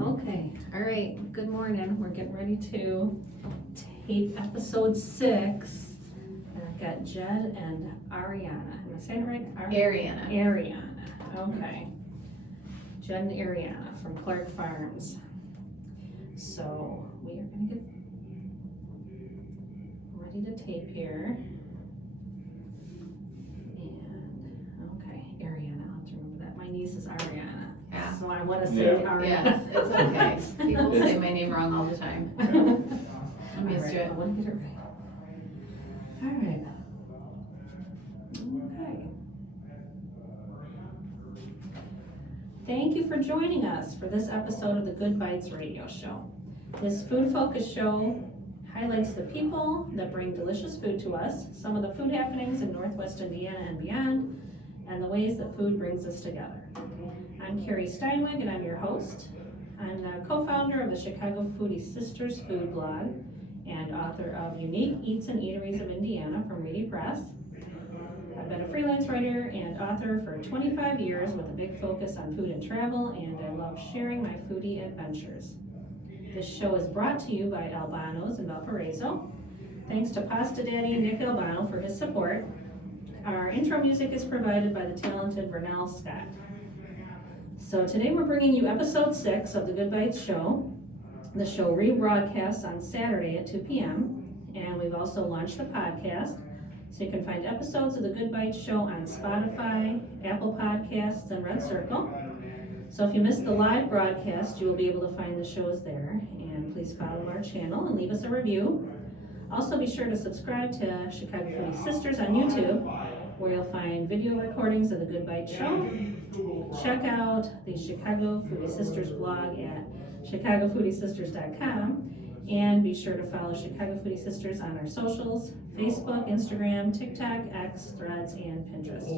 Okay, all right, good morning. We're getting ready to tape episode 6. And I've got Jed and Arianna. Am I saying it right? Arianna. Arianna, okay. Jed and Arianna from Clarke Farms. So we are gonna get ready to tape here. And, okay, Arianna, I'll have to remember that. My niece is Arianna. Yeah. So I wanna say Arianna. Yes, it's okay. People say my name wrong all the time. I'm used to it. I want to get it right. All right. Okay. Thank you for joining us for this episode of the Good Bites radio show. This food focus show highlights the people that bring delicious food to us, some of the food happenings in Northwest Indiana and beyond, and the ways that food brings us together. I'm Carrie Steinweg and I'm your host. I'm the co-founder of the Chicago Foodie Sisters food blog and author of Unique Eats and Eateries of Indiana from Reedy Press. I've been a freelance writer and author for 25 years with a big focus on food and travel, and I love sharing my foodie adventures. This show is brought to you by Albano's in Valparaiso. Thanks to Pasta Daddy Nick Albano for his support. Our intro music is provided by the talented Vernell Scott. So today we're bringing you episode 6 of the Good Bites show. The show rebroadcasts on Saturday at 2 p.m. and we've also launched the podcast. So you can find episodes of the Good Bites show on Spotify, Apple Podcasts, and Red Circle. So if you missed the live broadcast, you will be able to find the shows there. And please follow our channel and leave us a review. Also be sure to subscribe to Chicago Foodie Sisters on YouTube, where you'll find video recordings of the Good Bite show. Check out the Chicago Foodie Sisters blog at chicagofoodiesisters.com, and be sure to follow Chicago Foodie Sisters on our socials: Facebook, Instagram, TikTok, X, Threads, and Pinterest.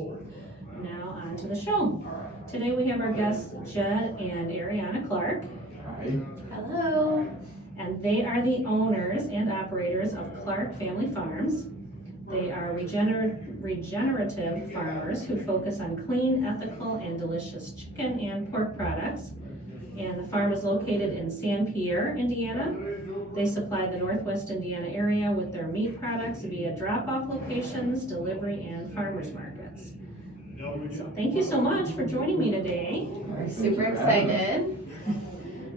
Now on to the show. Today we have our guests Jed and Arianna Clarke. Hi. Hello. And they are the owners and operators of Clarke Family Farms. They are regenerative farmers who focus on clean, ethical, and delicious chicken and pork products. And the farm is located in San Pierre, Indiana. They supply the Northwest Indiana area with their meat products via drop-off locations, delivery, and farmers markets. So thank you so much for joining me today. We're super excited.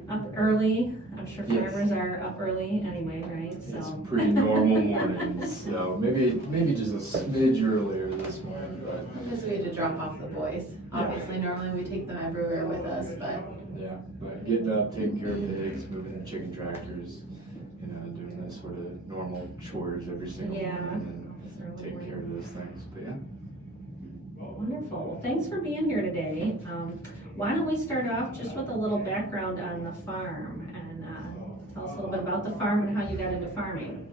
Up early. I'm sure farmers are up early anyway, right? So. It's pretty normal mornings, so maybe just a smidge earlier this morning, but Because we had to drop off the boys. Obviously, normally we take them everywhere with us, but yeah, but getting up, taking care of the pigs, moving the chicken tractors, doing this sort of normal chores every single morning, and taking care of those things. But yeah. Wonderful. Well, thanks for being here today. Why don't we start off just with a little background on the farm, and tell us a little bit about the farm and how you got into farming.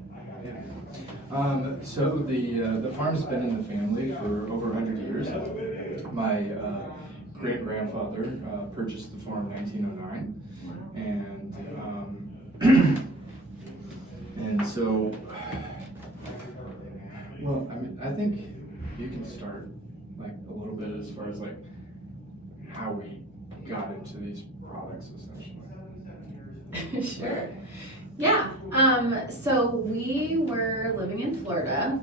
So the farm's been in the family for over 100 years. My great-grandfather purchased the farm in 1909, and so, well, I mean, I think you can start like a little bit as far as like how we got into these products, essentially. Sure. Yeah. So we were living in Florida.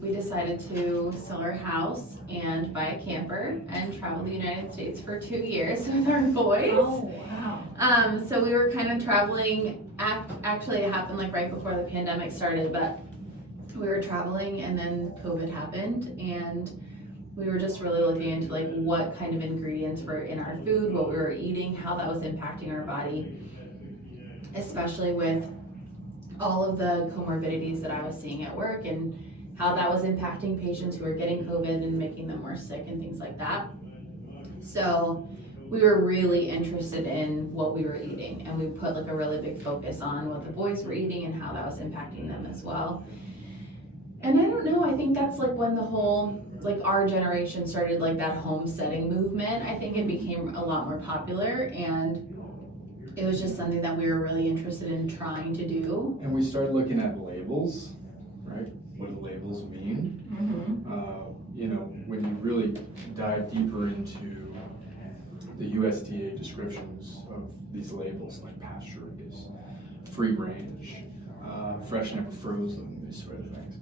We decided to sell our house and buy a camper and travel the United States for 2 years with our boys. Oh, wow. So we were kind of traveling. Actually, it happened like right before the pandemic started, but we were traveling and then COVID happened, and we were just really looking into like what kind of ingredients were in our food, what we were eating, how that was impacting our body, especially with all of the comorbidities that I was seeing at work and how that was impacting patients who were getting COVID and making them more sick and things like that. So we were really interested in what we were eating, and we put like a really big focus on what the boys were eating and how that was impacting them as well. And I don't know, I think that's like when the whole, like our generation started like that homesteading movement. I think it became a lot more popular, and it was just something that we were really interested in trying to do. And we started looking at labels, right? What do labels mean? Mm-hmm. When you really dive deeper into the USDA descriptions of these labels, like pasture raised, free range, fresh never frozen, these sort of things.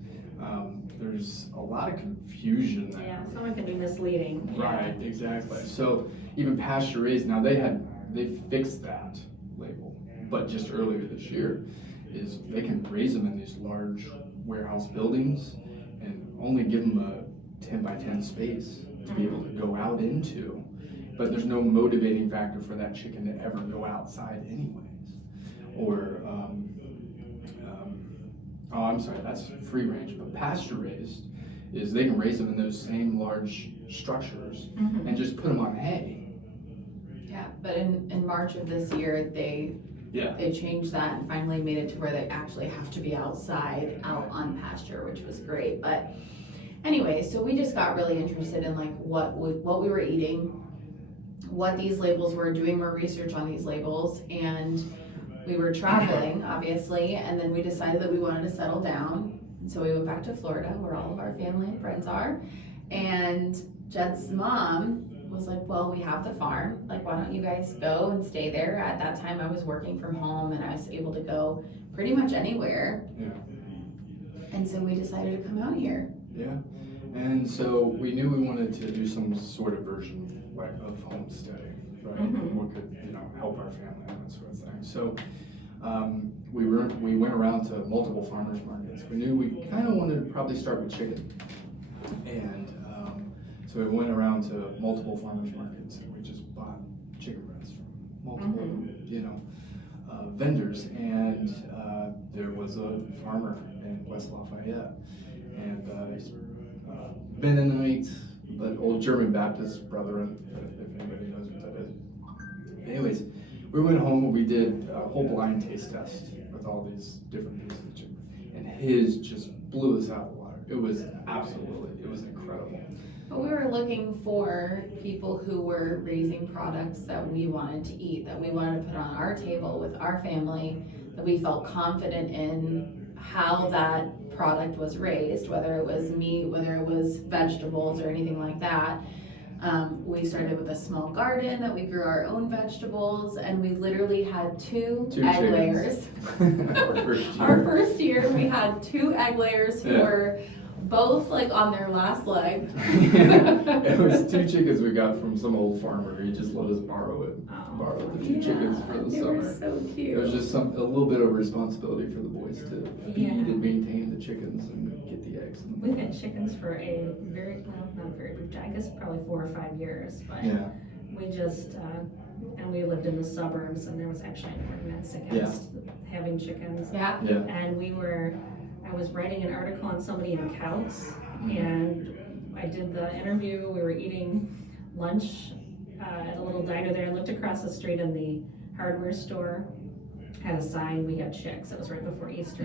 There's a lot of confusion there. Yeah, someone can be misleading. Right, exactly. So even pasture raised, now they fixed that label, but just earlier this year is they can raise them in these large warehouse buildings and only give them a 10 by 10 space to be able to go out into, but there's no motivating factor for that chicken to ever go outside anyways. Or oh, I'm sorry, that's free range, but pasture raised is they can raise them in those same large structures and just put them on hay. Yeah, but in March of this year, they changed that and finally made it to where they actually have to be outside, out on pasture, which was great. But anyway, so we just got really interested in like what we were eating, what these labels were, doing more research on these labels, and we were traveling, obviously, and then we decided that we wanted to settle down. And so we went back to Florida, where all of our family and friends are. And Jed's mom was like, well, we have the farm. Like, why don't you guys go and stay there? At that time, I was working from home, and I was able to go pretty much anywhere. Yeah. And so we decided to come out here. Yeah. And so we knew we wanted to do some sort of version of homesteading, right? What could, help our family and that sort of thing. So we went around to multiple farmers markets. We knew we kind of wanted to probably start with chicken. And so we went around to multiple farmers markets and we just bought chicken breasts from multiple, vendors. And there was a farmer in West Lafayette, and he's Mennonite, but old German Baptist brethren, if anybody knows what that is. Anyways, we went home and we did a whole blind taste test with all these different pieces of chicken, and his just blew us out of the water. It was incredible. But we were looking for people who were raising products that we wanted to eat, that we wanted to put on our table with our family, that we felt confident in how that product was raised, whether it was meat, whether it was vegetables or anything like that. We started with a small garden that we grew our own vegetables, and we literally had two egg chickens. layers. Our first year we had 2 egg layers who were both like on their last leg. It was 2 chickens we got from some old farmer. He just let us borrow the 2 chickens for the they summer. were so cute. It was just a little bit of responsibility for the boys to feed and maintain the chickens and get the eggs. We've had chickens for a not very brief time, I guess probably 4 or 5 years, but we just, and we lived in the suburbs, and there was actually an ordinance against having chickens. Yeah. And I was writing an article on somebody in Couts, and I did the interview. We were eating lunch at a little diner there, and looked across the street in the hardware store, had a sign, we had chicks. It was right before Easter.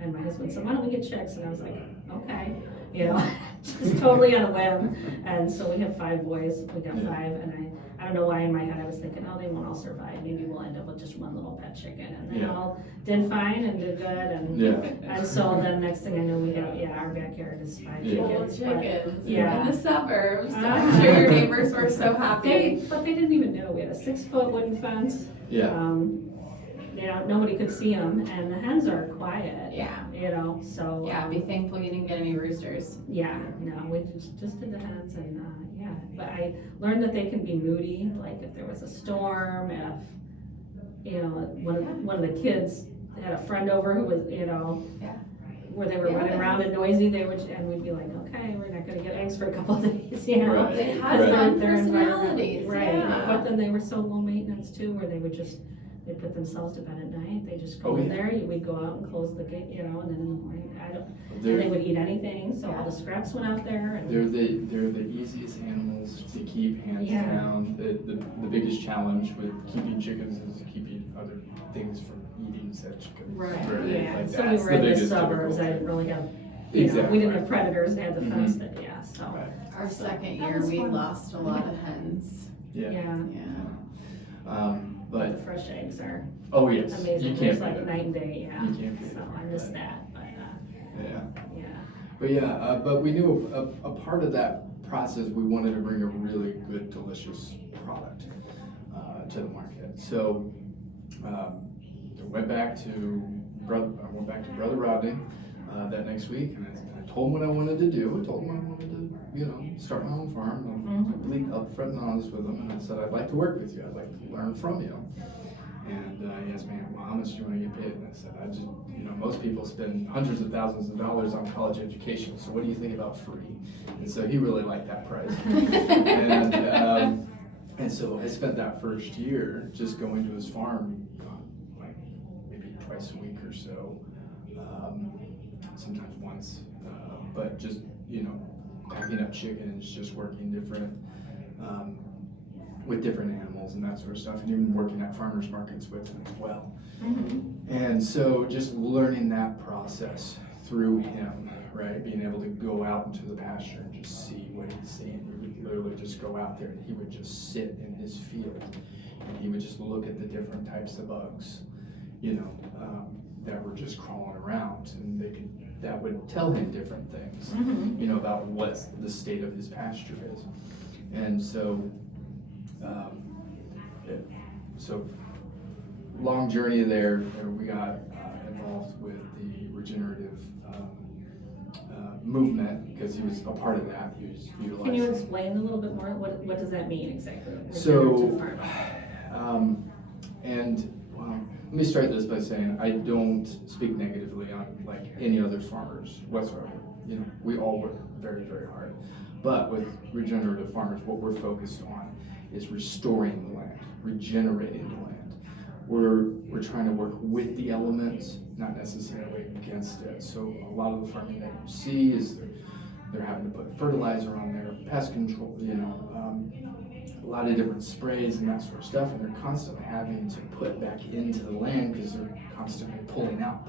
And my husband said, why don't we get chicks? And I was like, okay, just totally on a whim. And so we have 5 boys, we got 5, and I don't know why in my head I was thinking, oh, they won't all survive. Maybe we'll end up with just one little pet chicken. And they all did fine and did good. And so then next thing I know, we have, our backyard is 5 chickens. Chickens in the suburbs. I'm sure your neighbors were so happy. But they didn't even know. We had a 6-foot wooden fence. Nobody could see them, and the hens are quiet. So. Be thankful you didn't get any roosters. No, we just did the hens, and but I learned that they can be moody, like if there was a storm, if, one of the kids had a friend over who was, where they were running around and noisy, and we'd be like, okay, we're not gonna get eggs for a couple of days, They had fun personalities. Right, but then they were so low maintenance too, where they put themselves to bed at night. They just go in there. We'd go out and close the gate, and then in the morning, and they would eat anything. So all the scraps went out there. And they're the easiest animals to keep hands down. The biggest challenge with keeping chickens is keeping other things from eating said chickens. Right. Like So we were in the suburbs. I didn't really have. We didn't have predators and had the fence that. So. Right. Our second year, we lost a lot of hens. But the fresh eggs are amazing. You can't it's like night and day. You can't beat so it. I missed that, but but we knew a part of that process we wanted to bring a really good, delicious product. to the market. So I went back to Brother Rodney that next week, and I told him what I wanted to do. I told him I wanted to, start my own farm. I'm completely upfront and honest with him, and I said, I'd like to work with you. I'd like to learn from you. And he asked me, well, how much do you want to get paid? And I said, I just, most people spend hundreds of thousands of dollars on college education, so what do you think about free? And so he really liked that price. And so I spent that first year just going to his farm, like maybe twice a week or so, sometimes once, but just, packing up chickens, just working with different animals and that sort of stuff, and even working at farmers markets with them as well. And so just learning that process through him, right? Being able to go out into the pasture and just see what he's seeing. He would literally just go out there and he would just sit in his field and he would just look at the different types of bugs, that were just crawling around, and that would tell him different things, about what the state of his pasture is. And so, long journey there. We got involved with the regenerative movement because he was a part of that. He was utilized. Can you explain a little bit more? What does that mean exactly? So, let me start this by saying I don't speak negatively on like any other farmers whatsoever. We all work very, very hard. But with regenerative farmers, what we're focused on is restoring the land, regenerating the land. We're trying to work with the elements, not necessarily against it. So a lot of the farming that you see is they're having to put fertilizer on there, pest control, a lot of different sprays and that sort of stuff, and they're constantly having to put back into the land because they're constantly pulling out.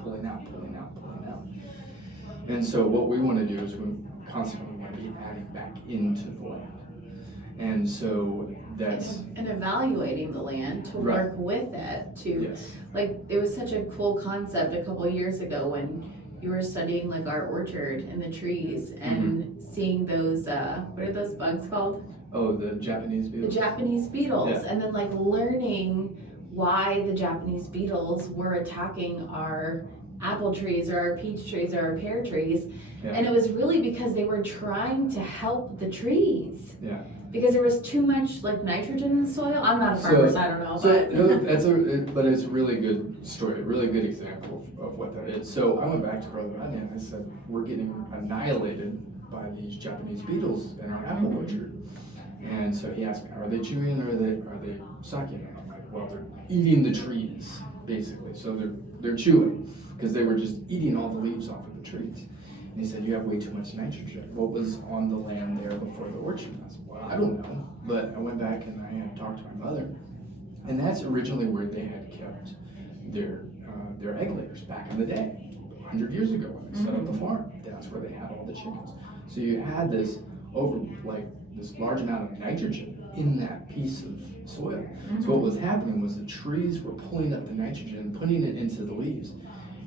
And so what we want to do is we constantly want to be adding back into the land. And so that's... And evaluating the land to work with it to, like, it was such a cool concept a couple of years ago when you were studying like our orchard and the trees and seeing those, what are those bugs called? Oh, the Japanese beetles. The Japanese beetles, and then like learning why the Japanese beetles were attacking our apple trees or our peach trees or our pear trees. And it was really because they were trying to help the trees. Because there was too much like nitrogen in the soil. I'm not a farmer, so I don't know. But it's a really good story, a really good example of what that is. So I went back to Brother Rodney and I said, we're getting annihilated by these Japanese beetles in our apple orchard. And so he asked me, are they chewing or are they sucking? And I'm like, well, they're eating the trees, basically. So they're chewing because they were just eating all the leaves off of the trees. And he said, you have way too much nitrogen. What was on the land there before the orchard? And I said, well, I don't know. But I went back and I had talked to my mother. And that's originally where they had kept their egg layers back in the day, 100 years ago when they set up the farm. That's where they had all the chickens. So you had this large amount of nitrogen in that piece of soil. So what was happening was the trees were pulling up the nitrogen and putting it into the leaves.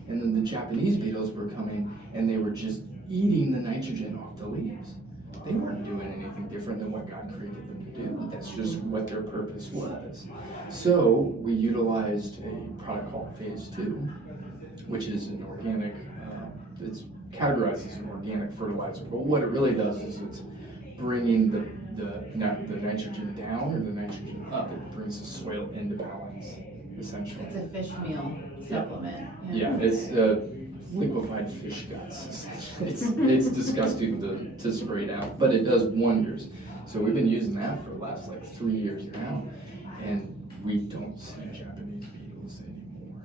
And then the Japanese beetles were coming and they were just eating the nitrogen off the leaves. They weren't doing anything different than what God created them to do. That's just what their purpose was. So we utilized a product called Phase 2, which is an organic, it's categorized as an organic fertilizer. But what it really does is it's bringing the nitrogen down or the nitrogen up. It brings the soil into balance, essentially. It's a fish meal supplement. It's liquefied fish guts. It's disgusting to spray it out, but it does wonders. So we've been using that for the last 3 years now, and we don't see Japanese beetles anymore.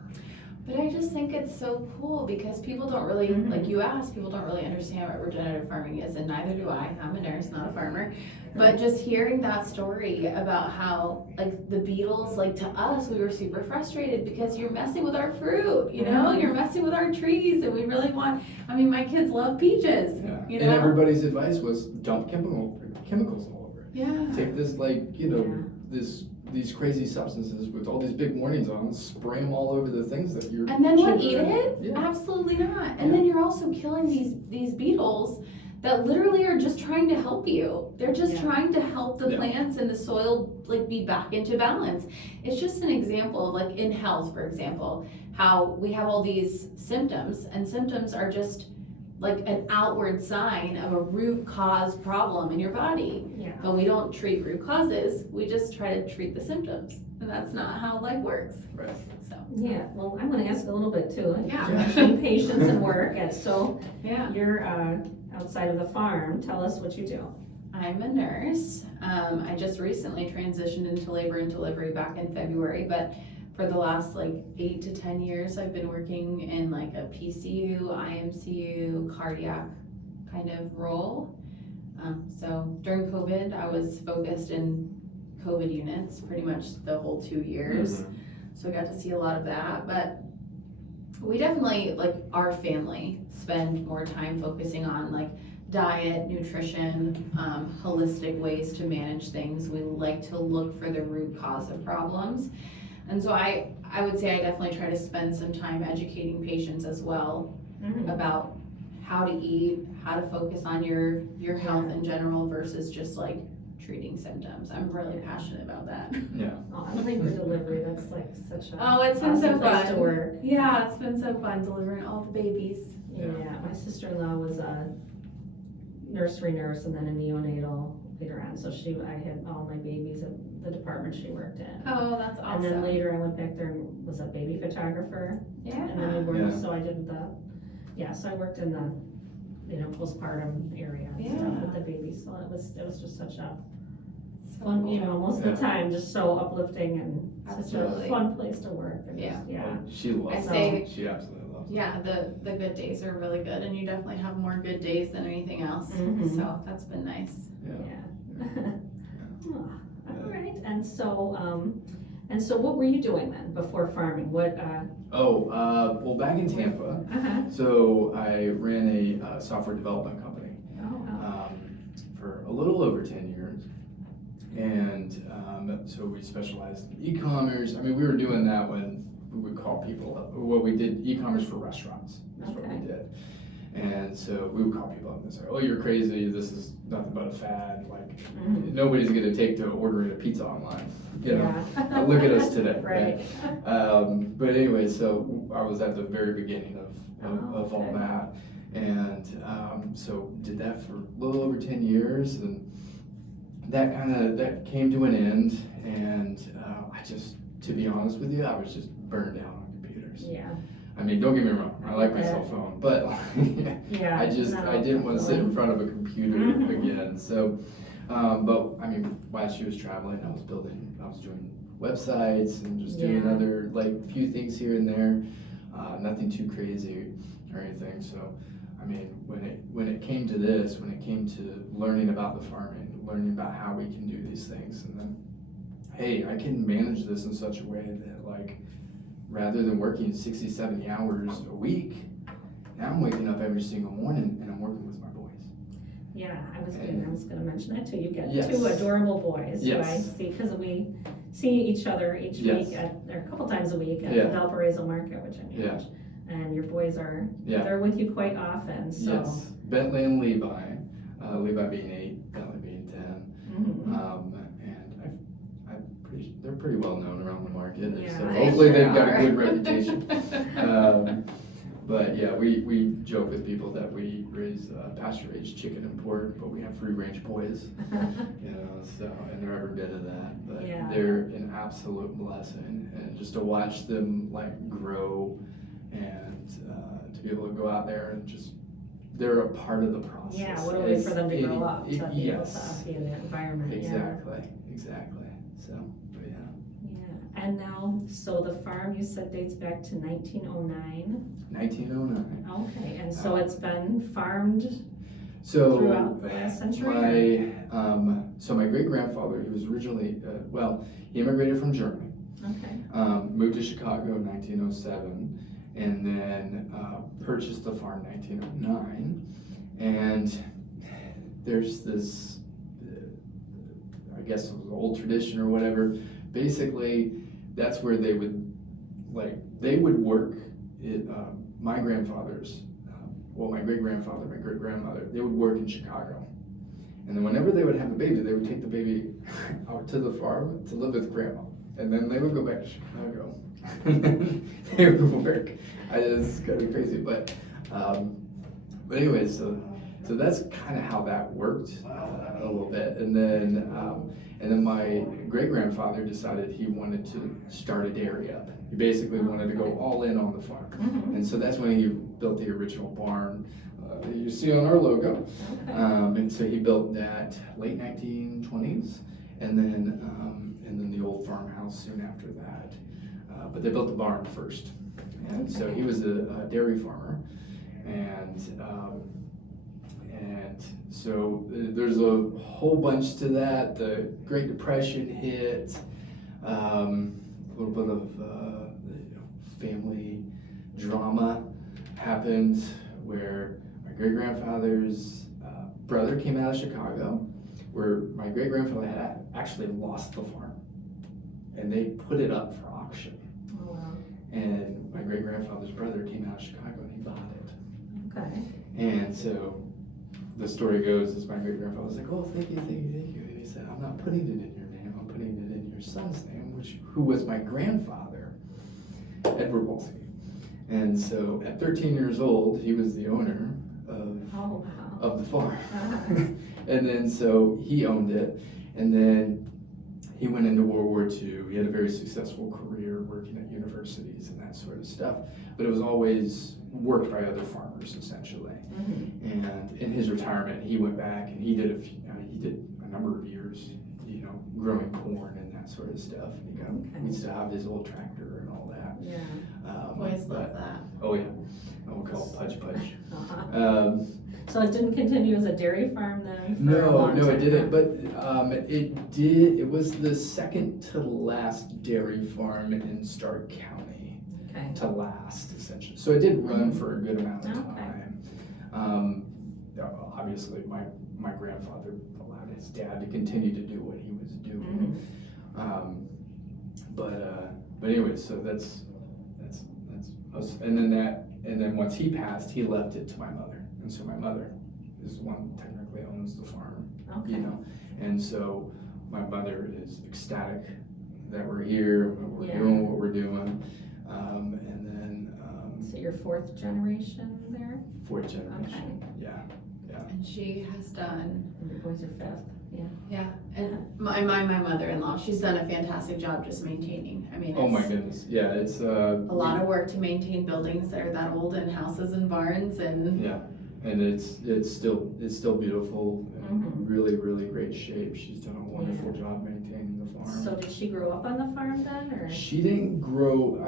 But I just think it's so cool because people don't really, like you asked, people don't really understand what regenerative farming is, and neither do I. I'm a nurse, not a farmer. But just hearing that story about how, the beetles, to us, we were super frustrated because you're messing with our fruit, you're messing with our trees, and we really want, my kids love peaches, And everybody's advice was dump chemicals all over it. Yeah. Take this, these crazy substances with all these big warnings on them, spray them all over the things that you're... And then what, eat it? Yeah. Absolutely not. And then you're also killing these beetles that literally are just trying to help you. They're just Yeah. trying to help the Yeah. plants and the soil like be back into balance. It's just an example of like in health, for example, how we have all these symptoms, and symptoms are just like an outward sign of a root cause problem in your body. Yeah. But we don't treat root causes, we just try to treat the symptoms. And that's not how life works. Right. So, Yeah, well, I'm gonna ask a little bit too. Yeah. You mentioned patients and work, and so yeah. you're outside of the farm. Tell us what you do. I'm a nurse. I just recently transitioned into labor and delivery back in February, but for the last like 8 to 10 years, I've been working in like a PCU, IMCU, cardiac kind of role. So during COVID, I was focused in COVID units pretty much the whole 2 years. Mhm. So I got to see a lot of that, but we definitely, like our family, spend more time focusing on like diet, nutrition, holistic ways to manage things. We like to look for the root cause of problems. And so I would say I definitely try to spend some time educating patients as well about how to eat, how to focus on your health in general versus just like treating symptoms. I'm really passionate about that. Yeah. Oh, I labor delivery. That's like such a Oh, it's been so awesome place fun. to work. Yeah, it's been so fun delivering all the babies. Yeah, my sister-in-law was a nursery nurse and then a neonatal later on. So I had all my babies at the department she worked in. Oh, that's And then awesome. later I went back there and was a baby photographer. Yeah. And then we worked, Yeah. so I did so I worked in the, postpartum area and stuff Yeah. with the babies. So it was just such a So fun, cool. most of the time, just so uplifting and such Absolutely. a fun place to work. And Yeah. just- yeah. She loves I say- it. She absolutely loves it. Yeah, the good days are really good, and you definitely have more good days than anything else. Mhm. So that's been nice. Yeah. Oh, all right, and so what were you doing then before farming? What, Well, back in Tampa, so I ran a software development company for a little over 10 years. And so we specialized in e-commerce. I mean, we were doing that when we would call people up. Well, we did e-commerce for restaurants. That's what we did. And so we would call people up and say, "Oh, you're crazy. This is nothing but a fad. Like, nobody's going to take to ordering a pizza online." You know, look at us today. Right. But anyway, so I was at the very beginning of all okay. that. And so did that for a little over 10 years. And that came to an end. And to be honest with you, I was just burned out on computers. Yeah. I mean, don't get me wrong, I like my cell phone, but Yeah. I didn't want to sit in front of a computer again. So, but I mean, while she was traveling, I was doing websites and just doing other few things here and there. Nothing too crazy or anything. So, I mean, when it came to this, when it came to learning about the farming, learning about how we can do these things, and then, hey, I can manage this in such a way that rather than working 60, 70 hours a week, now I'm waking up every single morning and I'm working with my boys. Yeah, I was gonna mention that too. You got Yes. 2 adorable boys who I Yes. see, because we see each other each Yes. week or a couple times a week at Yeah. the Valparaiso Market, which I manage. Yeah. And your boys Yeah. they're with you quite often, so. Yes, Bentley and Levi, Levi being 8, Bentley being 10. Mhm. They're pretty well known around the market, Yeah, so they hopefully sure they've got are. a good reputation. But yeah, we joke with people that we raise pasture-raised chicken and pork, but we have free-range boys, so, and they're every bit of that. But Yeah. they're an absolute blessing, and just to watch them grow and to be able to go out there and just, they're a part of the process. Yeah, what a way for them to grow up, to be able Yes. to be in that environment, Exactly. So, but yeah. Yeah, and now, so the farm you said dates back to 1909? 1909. Okay, and so it's been farmed So throughout the last century? my great grandfather, he was originally, he immigrated from Germany, Okay, moved to Chicago in 1907, and then purchased the farm in 1909. And there's this, I guess it was an old tradition or whatever. Basically, that's where they would work. My grandfather's my great-grandfather, my great-grandmother, they would work in Chicago. And then whenever they would have a baby, they would take the baby out to the farm to live with grandma. And then they would go back to Chicago. And then they would work. It's kind of crazy, but anyway, so that's kind of how that worked a little bit. And then my great-grandfather decided he wanted to start a dairy up. He basically wanted to go all in on the farm. Mm-hmm. And so that's when he built the original barn that you see on our logo. Okay. And so he built that late 1920s, and then the old farmhouse soon after that. But they built the barn first. And so he was a dairy farmer. And so there's a whole bunch to that. The Great Depression hit, a little bit of family drama happened where my great-grandfather's brother came out of Chicago, where my great-grandfather had actually lost the farm, and they put it up for auction. Oh, wow. And my great-grandfather's brother came out of Chicago and he bought it. Okay. And so the story goes is my great-grandfather was like, oh, thank you. And he said, I'm not putting it in your name, I'm putting it in your son's name, who was my grandfather, Edward Wolski. And so at 13 years old, he was the owner of the farm. Uh-huh. And then so he owned it. And then he went into World War II. He had a very successful career working at universities and that sort of stuff. But it was always worked by other farmers, essentially. Mm-hmm. And in his retirement, he went back and he did a number of years, growing corn and that sort of stuff. And we still have his old tractor and all that. Yeah. Boys love that. Oh yeah, we'll call it Pudge Pudge. Uh-huh. So it didn't continue as a dairy farm then? No, it didn't. But it did. It was the second to last dairy farm in Stark County. Okay. To last, essentially. So it did run for a good amount of time. Obviously, my grandfather allowed his dad to continue to do what he was doing. Mm-hmm. But anyway, so that's us. And then once he passed, he left it to my mother, and so my mother is the one that technically owns the farm. Okay. And so my mother is ecstatic that we're here, we're doing what we're doing, and then. So you're fourth generation there? Fourth generation. Okay. Yeah. And she has done. And your boys are fifth. Yeah. Yeah, and my mother-in-law, she's done a fantastic job just maintaining. I mean, Oh my goodness. Yeah, it's a lot of work to maintain buildings that are that old and houses and barns and. Yeah, and it's still beautiful and really, really great shape. She's done a wonderful job maintaining the farm. So did she grow up on the farm then, or? She didn't grow.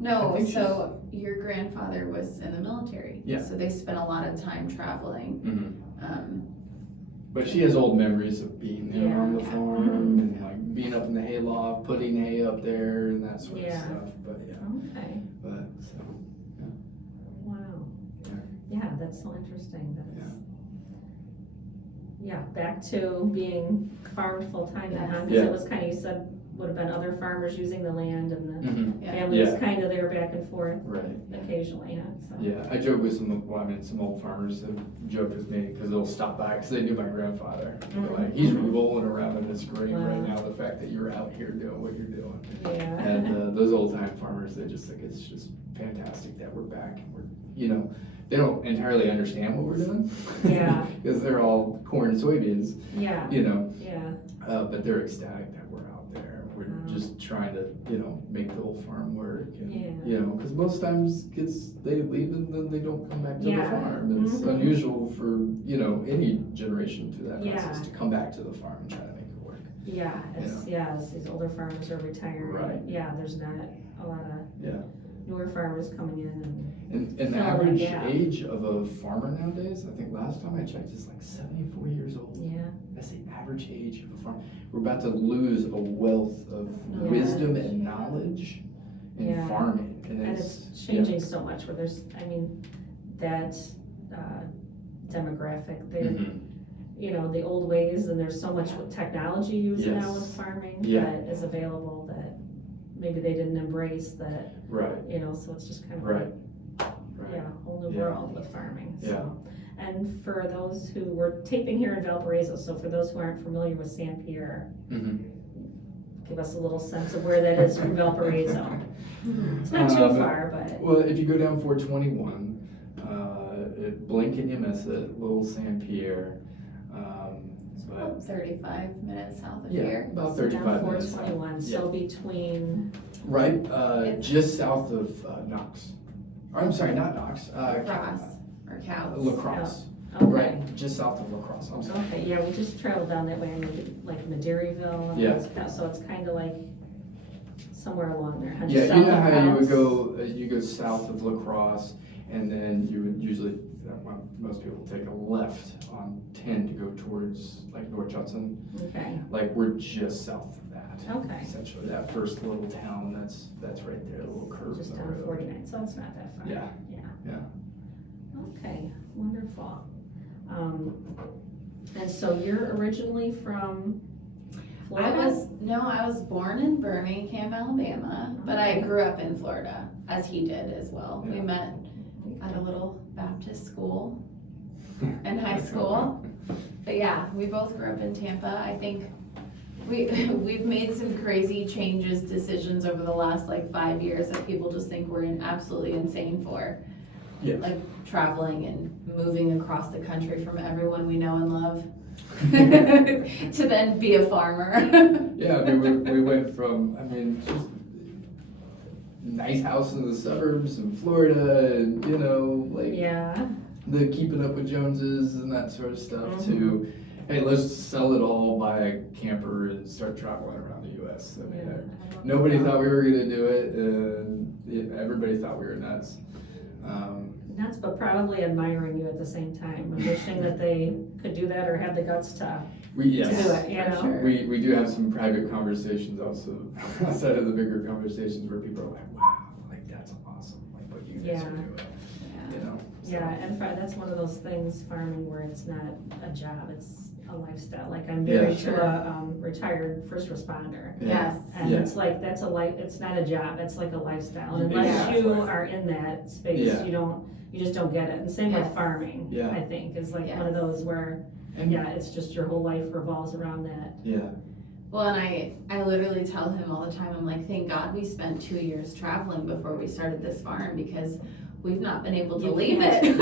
No, I think so your grandfather was in the military. Yeah. So they spent a lot of time traveling. But she has old memories of being there on the Yeah. farm and like being up in the hayloft, putting hay up there and that sort of stuff. But Okay. but so Wow. Yeah. Yeah, that's so interesting. Back to being farmed full time then, huh? Because Yeah. it was kind of, you said, would have been other farmers using the land and the Mhm. family was Yeah. kind of there back and forth Right. occasionally, huh? So. Yeah, I joke with some old farmers that joked with me because they'll stop by because they knew my grandfather. They're like, he's rolling around in his grave right now, the fact that you're out here doing what you're doing. Yeah. And those old time farmers, they just think it's just fantastic that we're back. And we're, they don't entirely understand what we're doing. Yeah. Because they're all corn and soybeans, Yeah. Yeah. But they're ecstatic that we're out there. We're just trying to, make the old farm work. And, because most times kids, they leave and then they don't come back to the farm. It's unusual for, any generation through that process to come back to the farm and try to make it work. Yeah, as these older farmers are retiring. Right. Yeah, there's not a lot of newer farmers coming in And the filling average that gap. age of a farmer nowadays, I think last time I checked, is like 74 years old. Yeah. That's the average age of a farmer. We're about to lose a wealth of wisdom and knowledge in farming. And it's changing so much where there's, that demographic, the old ways, and there's so much technology used now with farming that is available that maybe they didn't embrace that, Right. so it's just kind of Right. a whole new Yeah. world with farming, so. Yeah. And for those who were taping here in Valparaiso, so for those who aren't familiar with San Pierre, give us a little sense of where that is from Valparaiso. It's not too far, but. Well, if you go down 421, blink and you miss it, little San Pierre. It's about 35 minutes south of Yeah, here. about So 35 down minutes. 421, so between, Right, It's- just south of Knox. Or, I'm sorry, not Knox. Lacrosse or cows. Lacrosse. okay. Right, just south of Lacrosse. I'm sorry. Okay, yeah, we just traveled down that way, and like Madeiryville, and Yeah. those kind of- so it's kind of like somewhere along there. just Yeah, south you know of how you would House. go, you go south of Lacrosse, and then you would usually, most people take a left on 10 to go towards like North Judson. Okay, Like, we're just south of that. Okay. Essentially, that first little town, that's right there, the little curve just in the down road. 49, so it's not that far. Yeah. Yeah. Okay, wonderful. And so you're originally from Florida? I was born in Birmingham, Alabama, but I Okay. grew up in Florida, as he did as well. We Yeah. met at a little Baptist school in high school. But yeah, we both grew up in Tampa. I think we've made some crazy decisions over the last like 5 years that people just think we're absolutely insane for. Yeah. Like traveling and moving across the country from everyone we know and love to then be a farmer. Yeah, I mean, we went from, just nice house in the suburbs in Florida, and, like Yeah, the keeping up with Joneses and that sort of stuff, Mhm. to, hey, let's sell it all, buy a camper, and start traveling around the U.S. I mean, yeah. nobody thought we were gonna do it, and everybody thought we were nuts. Nuts, but probably admiring you at the same time, and wishing that they could do that or have the guts to do Yes, it, you for know? sure. we do have some private conversations also, outside of the bigger conversations, where people are like, wow, like, that's awesome, like, what you guys Yeah. are doing, so. Yeah, and that's one of those things, farming, where it's not a job, it's a lifestyle. Like, I'm Yeah. married Sure. to a first responder. Yeah. Yes. And Yeah. it's like, it's not a job, it's like a lifestyle. And unless Exactly. you are in that space, Yeah. you just don't get it. And same with Yes. farming, Yeah. I think, is like one of Yes. those where, And- yeah, it's just your whole life revolves around that. Yeah, Well, and I literally tell him all the time, I'm like, thank God we spent 2 years traveling before we started this farm, because we've not been able to You leave can't. it.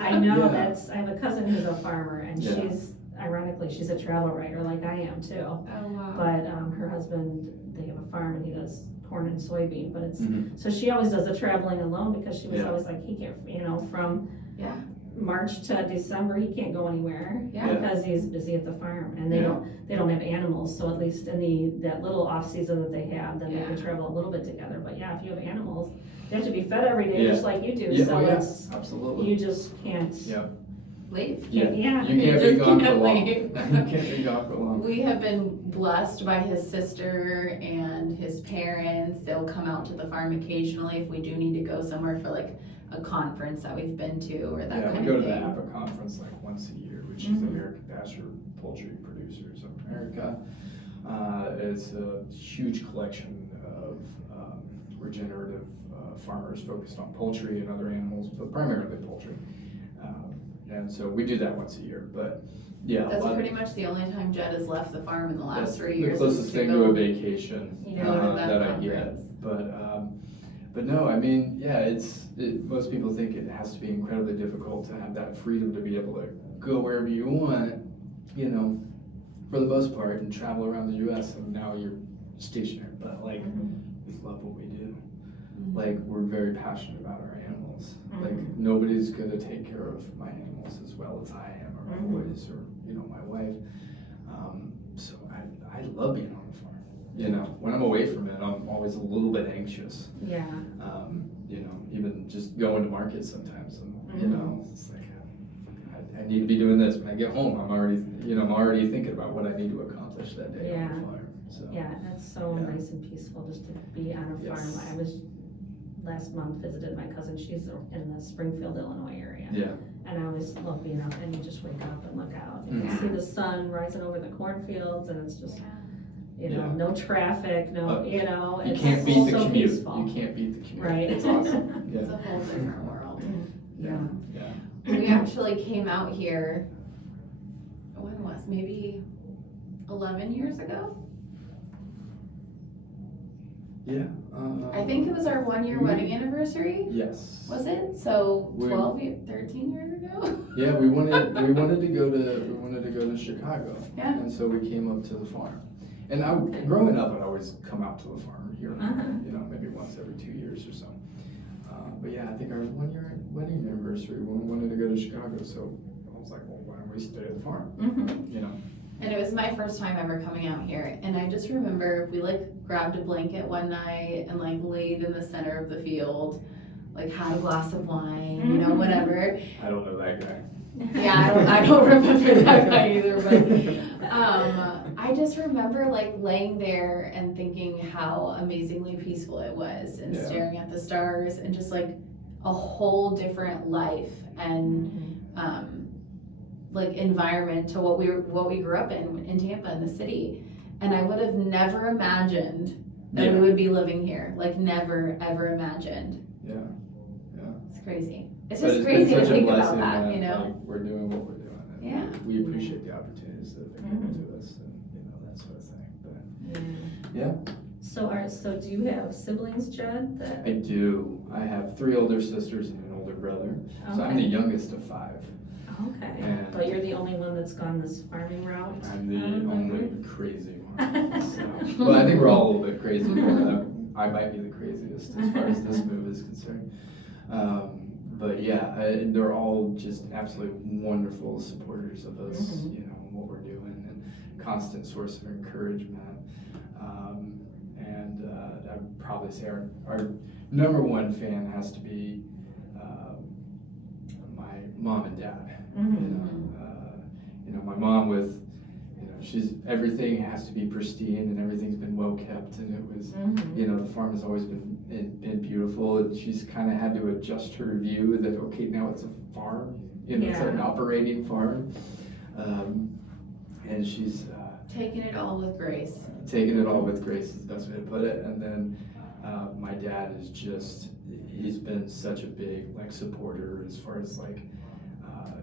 I know, Yeah. I have a cousin who's a farmer, and Yeah. ironically, she's a travel writer like I am too. Oh, wow. But her husband, they have a farm, and he does corn and soybean, but it's, Mhm. so she always does the traveling alone, because she was Yeah. always like, he can't, from Yeah. March to December, he can't go anywhere. Yeah. Because he's busy at the farm, and they Yeah. don't have animals, so at least in that little off season that they have, then they can Yeah. travel a little bit together. But yeah, if you have animals, they have to be fed every day, Yeah. just like you do, Yeah, so oh, yeah, it's, absolutely. you just can't. Yeah. Leave. Yeah. Yeah. You can't just be gone for can't long. leave. You can't be gone for long. We have been blessed by his sister and his parents. They'll come out to the farm occasionally if we do need to go somewhere for like a conference that we've been to or that Yeah, we kind go of to the thing. APA conference like once a year, which is Mhm. American Pasture Poultry Producers of America. It's a huge collection of regenerative farmers focused on poultry and other animals, but primarily poultry. And so we do that once a year, but yeah. That's a lot of- pretty much the only time Jed has left the farm in the that's last 3 years. the is closest to thing go- to a vacation You go to that I conference. get. But no, yeah, most people think it has to be incredibly difficult to have that freedom to be able to go wherever you want, for the most part, and travel around the U.S. And now you're stationary, but like, we love what we do. Like, we're very passionate about our animals. Like, nobody's gonna take care of my animals as well as I am, or my boys, or my wife. So I love being on the farm. When I'm away from it, I'm always a little bit anxious. Yeah. Even just going to market sometimes, and it's like, I need to be doing this. When I get home, I'm already thinking about what I need to accomplish that day on Yeah. the farm. So Yeah, that's so Yeah. nice and peaceful just to be on a Yes. farm. I was last month visited my cousin, she's in the Springfield, Illinois area. yeah, And I always love being up, and you just wake up and look out, and you Mhm. see the sun rising over the cornfields, and it's just, Yeah. no traffic, You it's can't beat the so commute. peaceful. You can't beat the commute. Right. It's awesome. It's Yeah. a whole different world. Yeah. We actually came out here, when was, maybe 11 years ago? Yeah. I think it was our 1-year wedding anniversary, Yes. was it? So We- 13 years ago? Yeah, we wanted to go to Chicago. Yeah. And so we came up to the farm. And growing up, I'd always come out to the farm here, you know, maybe once every 2 years or so. But yeah, I think our 1-year wedding anniversary, we wanted to go to Chicago, so I was like, well, why don't we stay at the farm? You know. And it was my first time ever coming out here, and I just remember we like grabbed a blanket one night and like laid in the center of the field, like had a glass of wine, you know, whatever. I don't know that guy. Yeah, I don't remember that guy either, but I just remember like laying there and thinking how amazingly peaceful it was, and staring at the stars, and just like a whole different life and like environment to what we grew up in Tampa, in the city. And I would have never imagined that we would be living here. Like never ever imagined. Yeah. It's crazy. It's But just it's crazy been to such a think about blessing that, you know. Like, we're doing what we're doing. And Yeah. We appreciate the opportunities that have been given to us, and you know, that sort of thing. But yeah. So do you have siblings, Jed? I do. I have 3 older sisters and an older brother. So I'm the youngest of 5. Okay. And- But you're the only one that's gone this farming route? I'm the only crazy one. So, well, I think we're all a little bit crazy, but I might be the craziest as far as this move is concerned. But yeah, they're all just absolutely wonderful supporters of us, you know, and what we're doing, and constant source of encouragement. And I'd probably say our number one fan has to be my mom and dad. You know, my mom with, you know, everything has to be pristine and everything's been well kept, and it was, you know, the farm has always been beautiful, and she's kind of had to adjust her view that, okay, now it's a farm, you know, it's an operating farm, and she's Taking it all with grace. Taking it all with grace is the best way to put it. And then my dad is he's been such a big like supporter as far as like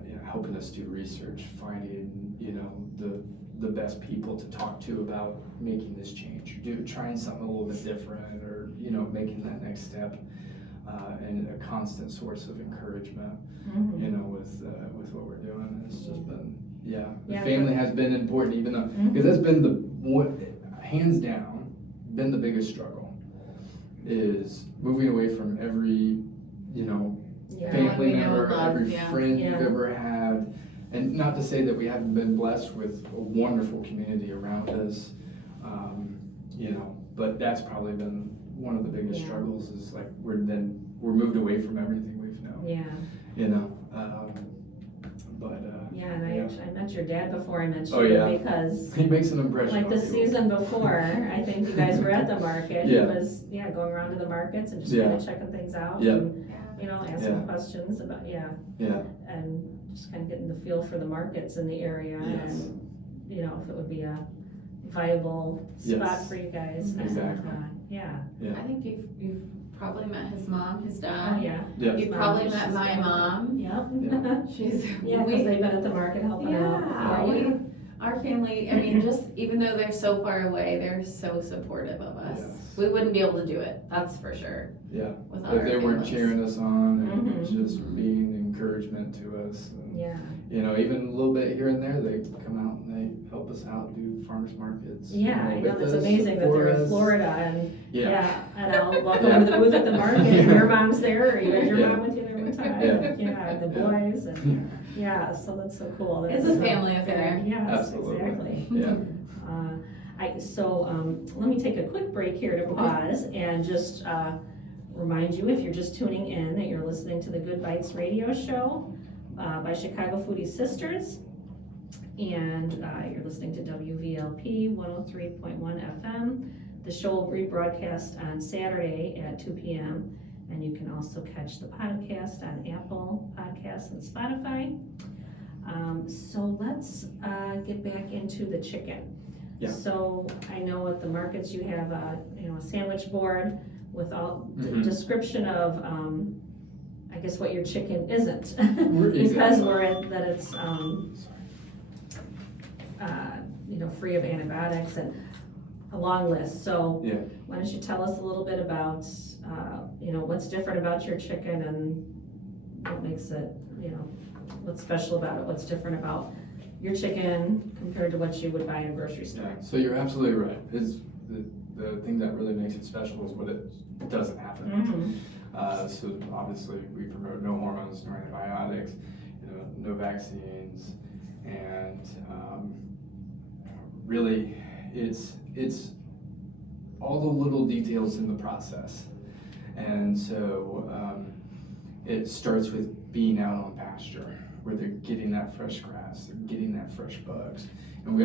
you know, helping us do research, finding, you know, the best people to talk to about making this change, trying something a little bit different, or, you know, making that next step, and a constant source of encouragement, you know, with what we're doing. It's just been, the family has been important, even though, because that's been hands down, been the biggest struggle, is moving away from every, you know, family member, every friend you've ever had. And not to say that we haven't been blessed with a wonderful community around us, you know, but that's probably been one of the biggest struggles, is like we're moved away from everything we've known. You know, and I met your dad before I met you. Oh, yeah. Because he makes an impression. like on the people. season before, I think you guys were at the market. Yeah. He was going around to the markets and just kind of checking things out. Yeah. And, you know, asking questions about and just kind of getting the feel for the markets in the area, and you know, if it would be a viable spot for you guys. Exactly. And, I think you've probably met his mom, his dad. Yeah. You probably met my mom. Yep. She's because they've been at the market helping out. Our family, I mean, just even though they're so far away, they're so supportive of us. Yes. We wouldn't be able to do it, that's for sure. Yeah. Without If our they weren't families. cheering us on and just being encouragement to us. And, you know, even a little bit here and there, they come out and they help us out, do farmers markets. I know, with that's us, amazing that for they're in us. Florida, and and I'll walk Yeah. over to the booth at the market, and your mom's there, or you had your Yeah. mom with you there one time. And the boys, and so that's so cool. It's a family affair. Yes, Absolutely. exactly. Yeah. Let me take a quick break here to pause and just remind you, if you're just tuning in, that you're listening to the Good Bites radio show by Chicago Foodie Sisters, and you're listening to WVLP 103.1 FM. The show will rebroadcast on Saturday at 2 p.m. and you can also catch the podcast on Apple Podcasts and Spotify. So let's get back into the chicken. Yeah. So I know at the markets you have a sandwich board with all the description of I guess what your chicken isn't. Exactly. Because we're at, that it's, free of antibiotics and a long list. So Yeah. why don't you tell us a little bit about, what's different about your chicken and what makes it, what's special about it, what's different about your chicken compared to what you would buy in a grocery store. Yeah, so you're absolutely right. It's the thing that really makes it special is what it doesn't happen. So obviously we promote no hormones, no antibiotics, no vaccines, and really it's all the little details in the process. And so it starts with being out on pasture, where they're getting that fresh grass, they're getting that fresh bugs. And we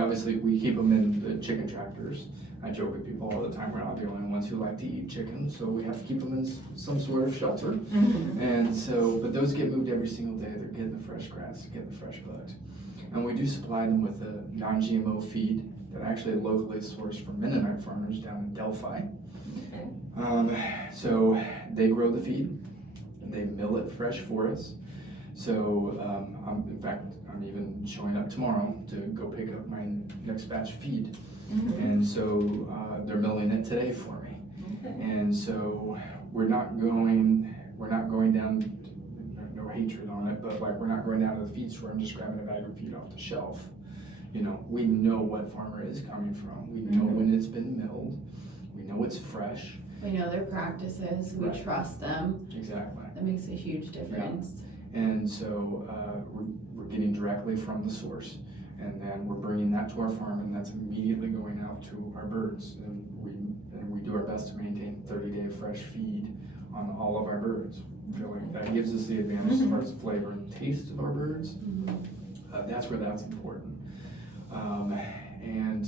keep them in the chicken tractors. I joke with people all the time, we're not the only ones who like to eat chicken, so we have to keep them in some sort of shelter. And so, but those get moved every single day. They're getting the fresh grass, they're getting the fresh bugs. And we do supply them with a non-GMO feed that actually locally sourced from Mennonite farmers down in Delphi. So they grow the feed, they mill it fresh for us. So I'm even showing up tomorrow to go pick up my next batch of feed. And so they're milling it today for me. And so we're not going down, no hatred on it, but like we're not going down to the feed store and just grabbing a bag of feed off the shelf. We know what farmer is coming from. We know when it's been milled. We know it's fresh. We know their practices, we Right. trust them. Exactly. That makes a huge difference. And so we're getting directly from the source, and then we're bringing that to our farm, and that's immediately going out to our birds. And we do our best to maintain 30-day fresh feed on all of our birds. I feel like that gives us the advantage as far as the flavor and taste of our birds. That's where that's important. And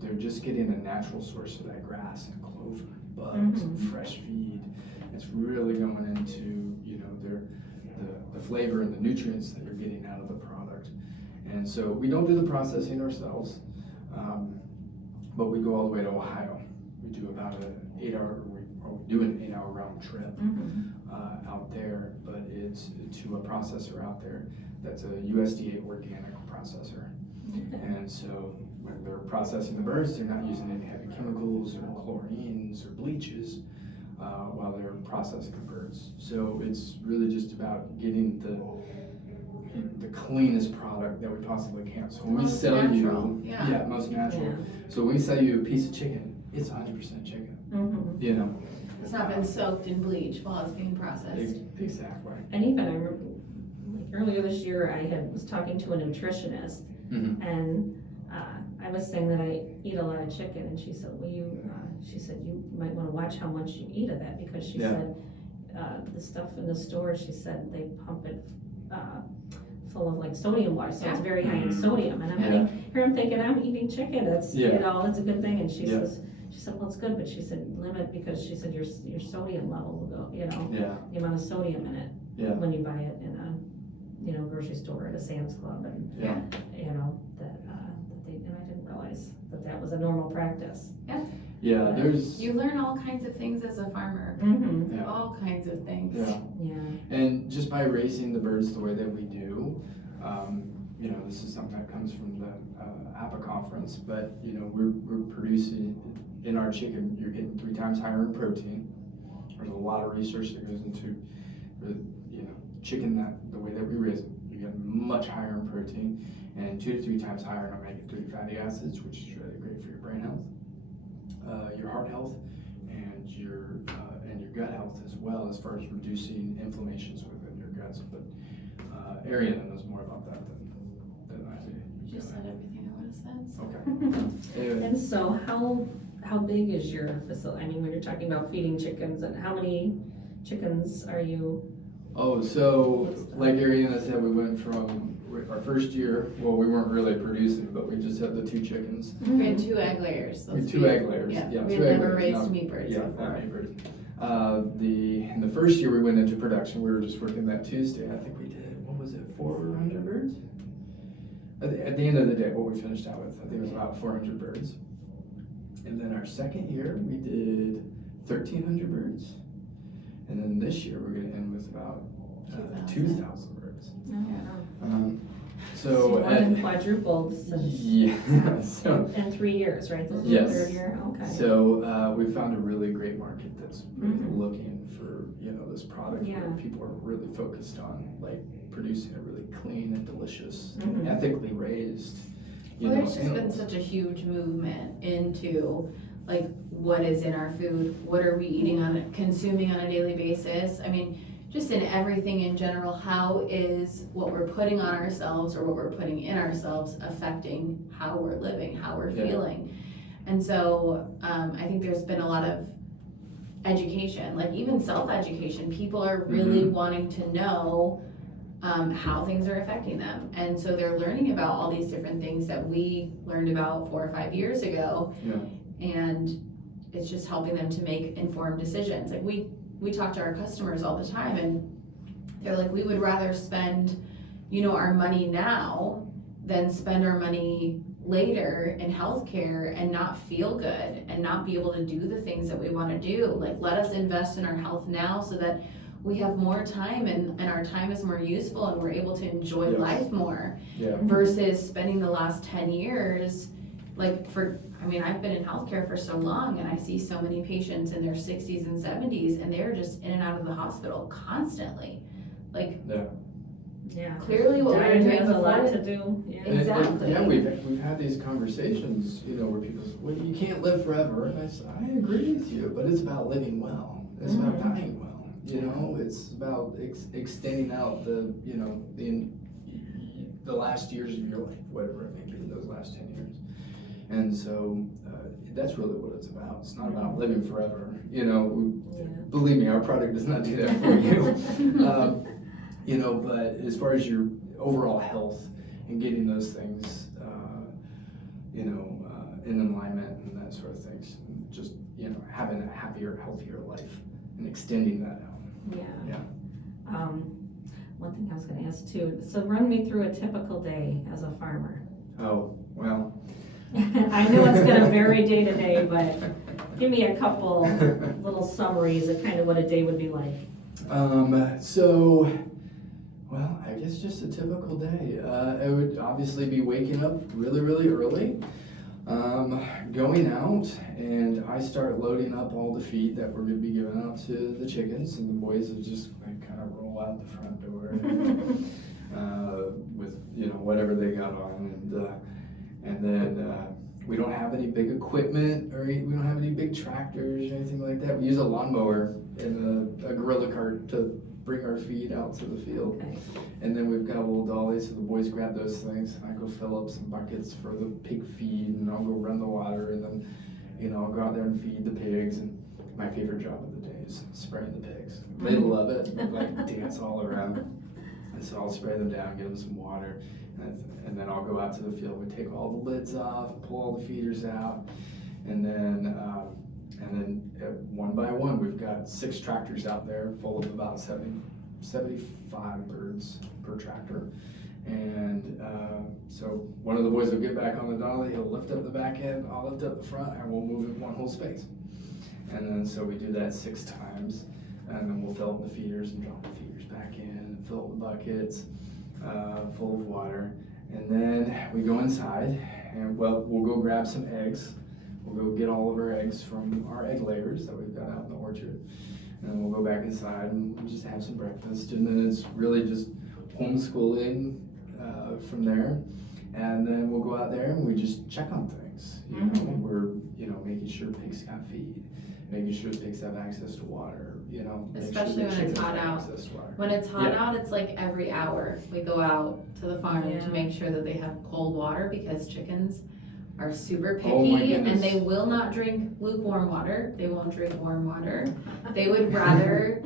they're just getting a natural source of that grass and clover, bugs, and fresh feed. It's really going into the flavor and the nutrients that you're getting out of the product. And so we don't do the processing ourselves, but we go all the way to Ohio. We do about an 8-hour round trip out there, but it's to a processor out there that's a USDA organic processor. And so when they're processing the birds, they're not using any heavy chemicals or chlorines or bleaches while they're processing the birds. So it's really just about getting the cleanest product that we possibly can. So when we sell natural. you, most natural. So when we sell you a piece of chicken, it's 100% chicken. It's not been soaked in bleach while it's being processed. Exactly. And even I remember, like earlier this year, was talking to a nutritionist, and I was saying that I eat a lot of chicken, and she said, she said you might want to watch how much you eat of that, because she said the stuff in the store, she said they pump it full of like sodium water, so it's very high in sodium. And I'm thinking I'm eating chicken. It's it's a good thing. And she said, well, it's good, but she said limit, because she said your sodium level will go, the amount of sodium in it when you buy it in a grocery store at a Sam's Club, and and I didn't realize that was a normal practice. You learn all kinds of things as a farmer. All kinds of things. And just by raising the birds the way that we do, this is something that comes from the APA conference, but we're producing in our chicken, you're getting 3 times higher in protein. There's a lot of research that goes into chicken the way that we raise it. You get much higher in protein and 2 to 3 times higher in omega-3 fatty acids, which is really great for your brain health, your heart health, and your gut health as well, as far as reducing inflammations within your guts. But Arianna knows more about that than I do. You just said everything I would have said. So. Okay. And so how big is your facility? I mean, when you're talking about feeding chickens, and how many chickens are you? Oh, so like Arianna said, we went from our first year, well, we weren't really producing, but we just had the 2 chickens. We had 2 egg layers. We had 2 egg layers. Yeah, Yeah, we 2 had egg never layers. raised meat birds before. Not meat birds. In the first year we went into production, we were just working that Tuesday. I think we did, 400 birds? At the end of the day, what we finished out with, I think it was about 400 birds. And then our second year, we did 1,300 birds. And then this year, we're gonna end with about 2,000 birds. Oh, So more than quadrupled since so in 3 years, right? This is Yes. the 3rd year. Okay. So we found a really great market that's really Mhm. looking for this product Yeah. where people are really focused on like producing a really clean and delicious, Mhm. ethically raised. Well, there's just been animals. such a huge movement into like what is in our food, what are we eating consuming on a daily basis. I mean, just in everything in general, how is what we're putting on ourselves or what we're putting in ourselves affecting how we're living, how we're Yeah. feeling. And so I think there's been a lot of education, like even self-education. People are really Mhm. wanting to know how things are affecting them. And so they're learning about all these different things that we learned about 4 or 5 years ago. Yeah. And it's just helping them to make informed decisions. Like we talk to our customers all the time and they're like, we would rather spend, our money now than spend our money later in healthcare and not feel good and not be able to do the things that we want to do. Like, let us invest in our health now so that we have more time and our time is more useful and we're able to enjoy Yes. life more Yeah. versus spending the last 10 years I've been in healthcare for so long and I see so many patients in their 60s and 70s and they're just in and out of the hospital constantly. Like, Yeah. clearly what we were Diet doing has a lot before. to do. Yeah. Exactly. Yeah, we've had these conversations, where people say, well, you can't live forever. And I agree with you, but it's about living well. It's about Mhm. dying well. It's about extending out the last years of your life, whatever it may be, those last 10 years. And so that's really what it's about. It's not about living forever. Believe me, our product does not do that for you. But as far as your overall health and getting those things, in alignment and that sort of things, and just, having a happier, healthier life and extending that out. Yeah. One thing I was going to ask too. So run me through a typical day as a farmer. Oh, well. I know it's going to vary day to day, but give me a couple little summaries of kind of what a day would be like. Well, I guess just a typical day. It would obviously be waking up really, really early, going out, and I start loading up all the feed that we're going to be giving out to the chickens, and the boys will just kind of roll out the front door with whatever they got on, and then we don't have any big equipment we don't have any big tractors or anything like that. We use a lawnmower and a gorilla cart to bring our feed out to the field. Okay. And then we've got a little dolly, so the boys grab those things, and I go fill up some buckets for the pig feed, and I'll go run the water, and then, I'll go out there and feed the pigs. And my favorite job of the day is spraying the pigs. They love it, dance all around. And so I'll spray them down, give them some water, and then I'll go out to the field. We take all the lids off, pull all the feeders out, and then one by one, we've got 6 tractors out there full of about 75 birds per tractor. And so one of the boys will get back on the dolly, he'll lift up the back end, I'll lift up the front, and we'll move it one whole space. And then so we do that 6 times, and then we'll fill up the feeders and drop the feeders back in, and fill up the buckets full of water. And then we go inside, and we'll go grab some eggs. We'll go get all of our eggs from our egg layers that we've got out in the orchard. And then we'll go back inside and we'll just have some breakfast. And then it's really just homeschooling from there. And then we'll go out there and we just check on things. We're making sure pigs got feed, making sure pigs have access to water, especially when it's hot out. When it's hot out, it's like every hour we go out to the farm to make sure that they have cold water, because chickens are super picky and they will not drink lukewarm water. They won't drink warm water. They would rather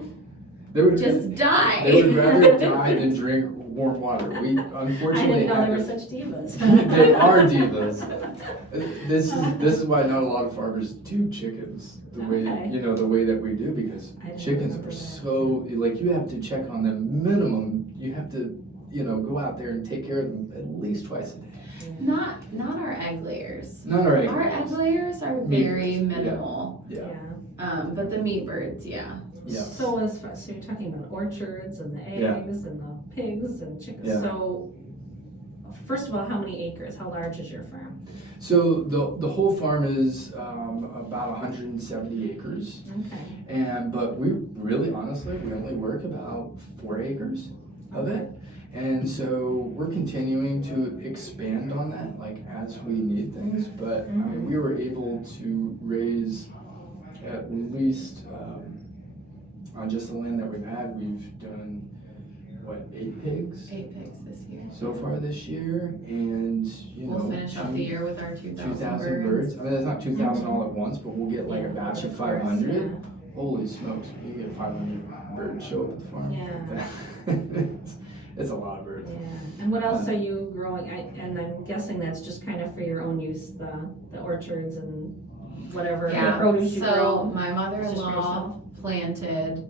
just die. They would rather die than drink warm water. We unfortunately I didn't know they were such divas. They are divas. This is why not a lot of farmers do chickens the way the way that we do, because chickens are so you have to check on them minimum. You have to go out there and take care of them at least twice a day. Not our egg layers. Not our egg layers. Our egg layers are very minimal. Yeah. But the meat birds, yeah. Yes. So you're talking about orchards and the Yeah. eggs and the pigs and chickens. Yeah. So first of all, how many acres? How large is your farm? So the whole farm is about 170 acres, Okay. but we really, honestly, we only work about 4 acres of it, and so we're continuing to expand on that, like as we need things. But I mean, we were able to raise at least on just the land that we've had, we've done what, 8 pigs? 8 pigs this year. So far this year, and We'll finish off the year with our 2,000 birds. I mean, that's not 2,000 all at once, but we'll get like a batch of 500. Yeah. Holy smokes, you get 500 birds show up at the farm. Yeah. It's a lot of birds. Yeah. And what else are you growing? And I'm guessing that's just kind of for your own use, the orchards and whatever produce you grow. So my It's just for mother-in-law yourself? planted,